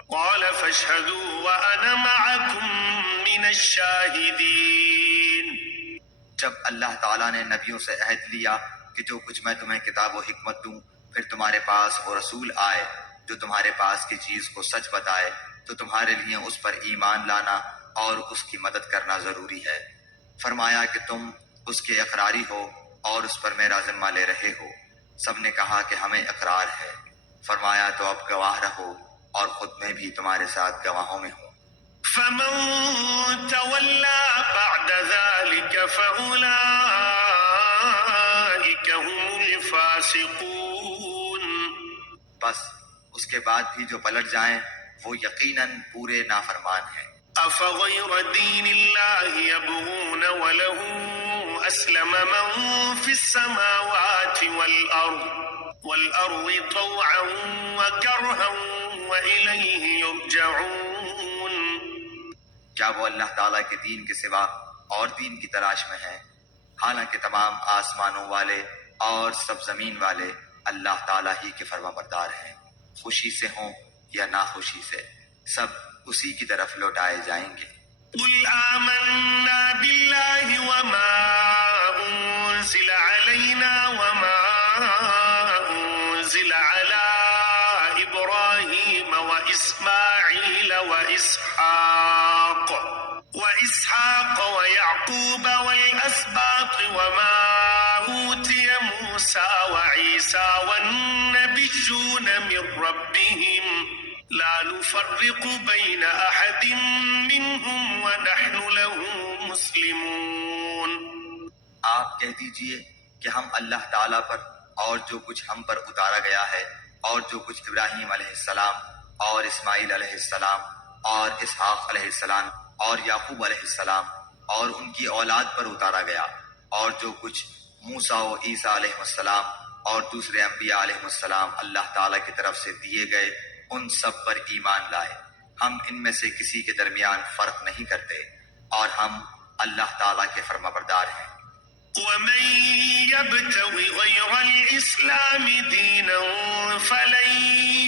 قال فاشهدوا وأنا معكم من الشاهدين۔ جب اللہ تعالیٰ نے نبیوں سے عہد لیا کہ جو کچھ میں تمہیں کتاب و حکمت دوں، پھر تمہارے پاس وہ رسول آئے جو تمہارے پاس کی چیز کو سچ بتائے، تو تمہارے لیے اس پر ایمان لانا اور اس کی مدد کرنا ضروری ہے۔ فرمایا کہ تم اس کے اقراری ہو اور اس پر میرا ذمہ لے رہے ہو۔ سب نے کہا کہ ہمیں اقرار ہے۔ فرمایا تو اب گواہ رہو اور خود میں بھی تمہارے ساتھ گواہوں میں ہوں۔ فمن تولى بعد ذلك فأولئك هم الفاسقون۔ بس اس کے بعد بھی جو پلٹ جائیں وہ یقیناً پورے نافرمان ہیں۔ أفغير دين الله يبغون وله أسلم من في السماوات والأرض طوعا وكرها وإليه يرجعون۔ کیا وہ اللہ تعالیٰ کے دین کے سوا اور دین کی تلاش میں ہیں؟ حالانکہ تمام آسمانوں والے اور سب زمین والے اللہ تعالیٰ ہی کے فرما بردار ہیں، خوشی سے ہوں یا ناخوشی سے، سب اسی کی طرف لوٹائے جائیں گے۔ قل آمنا بالله وما أنزل علينا وما أنزل على إبراهيم وإسماعيل وإسحاق ويعقوب والأسباط وما أوتي موسى وعيسى والنبيون من ربهم لا نفرق بين أحد منهم ونحن له مسلمون۔ آپ کہہ دیجئے کہ ہم اللہ تعالیٰ پر اور جو کچھ ہم پر اتارا گیا ہے اور جو کچھ ابراہیم علیہ السلام اور اسماعیل علیہ السلام اور اسحاق علیہ السلام اور یعقوب علیہ السلام اور ان کی اولاد پر اتارا گیا اور جو کچھ موسیٰ و عیسیٰ علیہ السلام اور دوسرے انبیاء علیہ السلام اللہ تعالیٰ کی طرف سے دیے گئے، ان سب پر ایمان لائے۔ ہم ان میں سے کسی کے درمیان فرق نہیں کرتے اور ہم اللہ تعالیٰ کے فرما بردار ہیں۔ ومن يبتغ غير الإسلام دينا فلن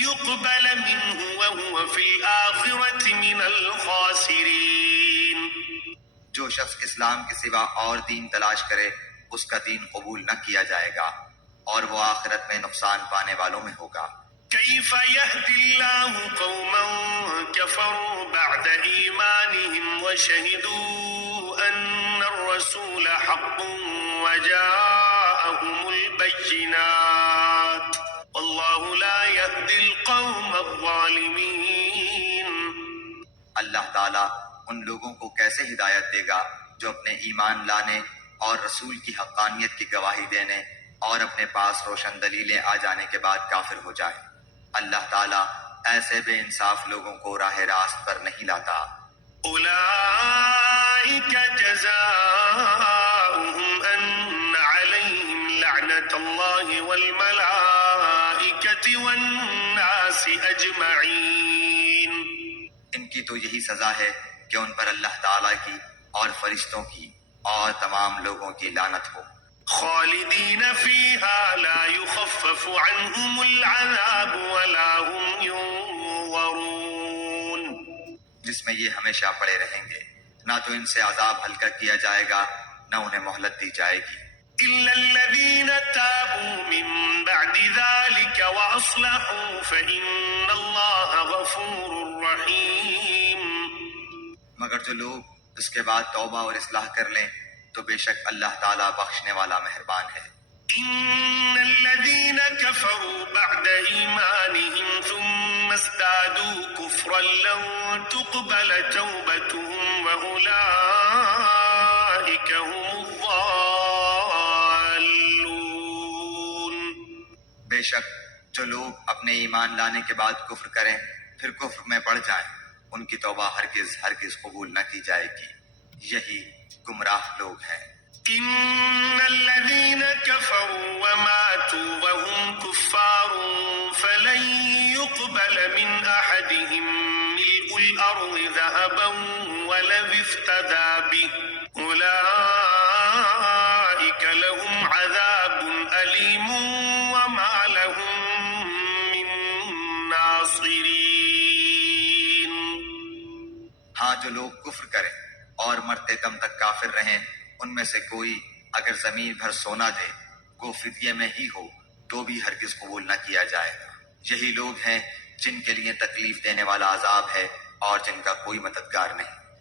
يقبل منه وهو في الآخرة من الخاسرين۔ جو شخص اسلام کے سوا اور دین تلاش کرے اس کا دین قبول نہ کیا جائے گا اور وہ آخرت میں نقصان پانے والوں میں ہوگا۔ كيف يهدي الله قوما كفروا بعد إيمانهم وشهدوا أن الرسول حق وجاءهم البينات والله لا يهدي القوم الظالمين۔ اللہ تعالیٰ ان لوگوں کو کیسے ہدایت دے گا جو اپنے ایمان لانے اور رسول کی حقانیت کی گواہی دینے اور اپنے پاس روشن دلیلیں آ جانے کے بعد کافر ہو جائیں۔ اللہ تعالیٰ ایسے بے انصاف لوگوں کو راہ راست پر نہیں لاتا۔ أولئك جزاؤهم أن عليهم لعنة الله والملائكة والناس أجمعين۔ ان کی تو یہی سزا ہے کہ ان پر اللہ تعالیٰ کی اور فرشتوں کی اور تمام لوگوں کی لعنت ہو۔ خالدین فیہا لا یخفف عنہم العذاب ولا هم ينظرون۔ جس میں یہ ہمیشہ پڑے رہیں گے، نہ تو ان سے عذاب ہلکا کیا جائے گا نہ انہیں مہلت دی جائے گی۔ إلا الذين تابوا من بعد ذلك وأصلحوا فإن الله غفور رحيم۔ مگر جو لوگ اس کے بعد توبہ اور اصلاح کر لیں تو بے شک اللہ تعالیٰ بخشنے والا مہربان ہے۔ إن الذين كفروا بعد إيمانهم ثم ازدادوا كفرا لن تقبل توبتهم وأولئك هم الضالون. بے شک جو لوگ اپنے ایمان لانے کے بعد کفر کریں پھر کفر میں پڑ جائیں ان کی توبہ ہرگز ہرگز قبول نہ کی جائے گی، یہی گمراہ لوگ ہیں۔ إن الذين كفروا وماتوا وهم كفار فلن يقبل من أحدهم ملء الأرض ذهبا ولو افتدى به أولئك لهم عذاب أليم وما لهم من ناصرين. ہاں جو لوگ کفر کریں اور مرتے دم تک کافر رہیں ان میں سے کوئی اگر زمین بھر سونا دے وہ فدیے میں ہی ہو تو بھی ہرگز قبول نہ کیا جائے گا۔ یہی لوگ ہیں جن کے لیے تکلیف دینے والا عذاب ہے اور جن کا کوئی مددگار نہیں۔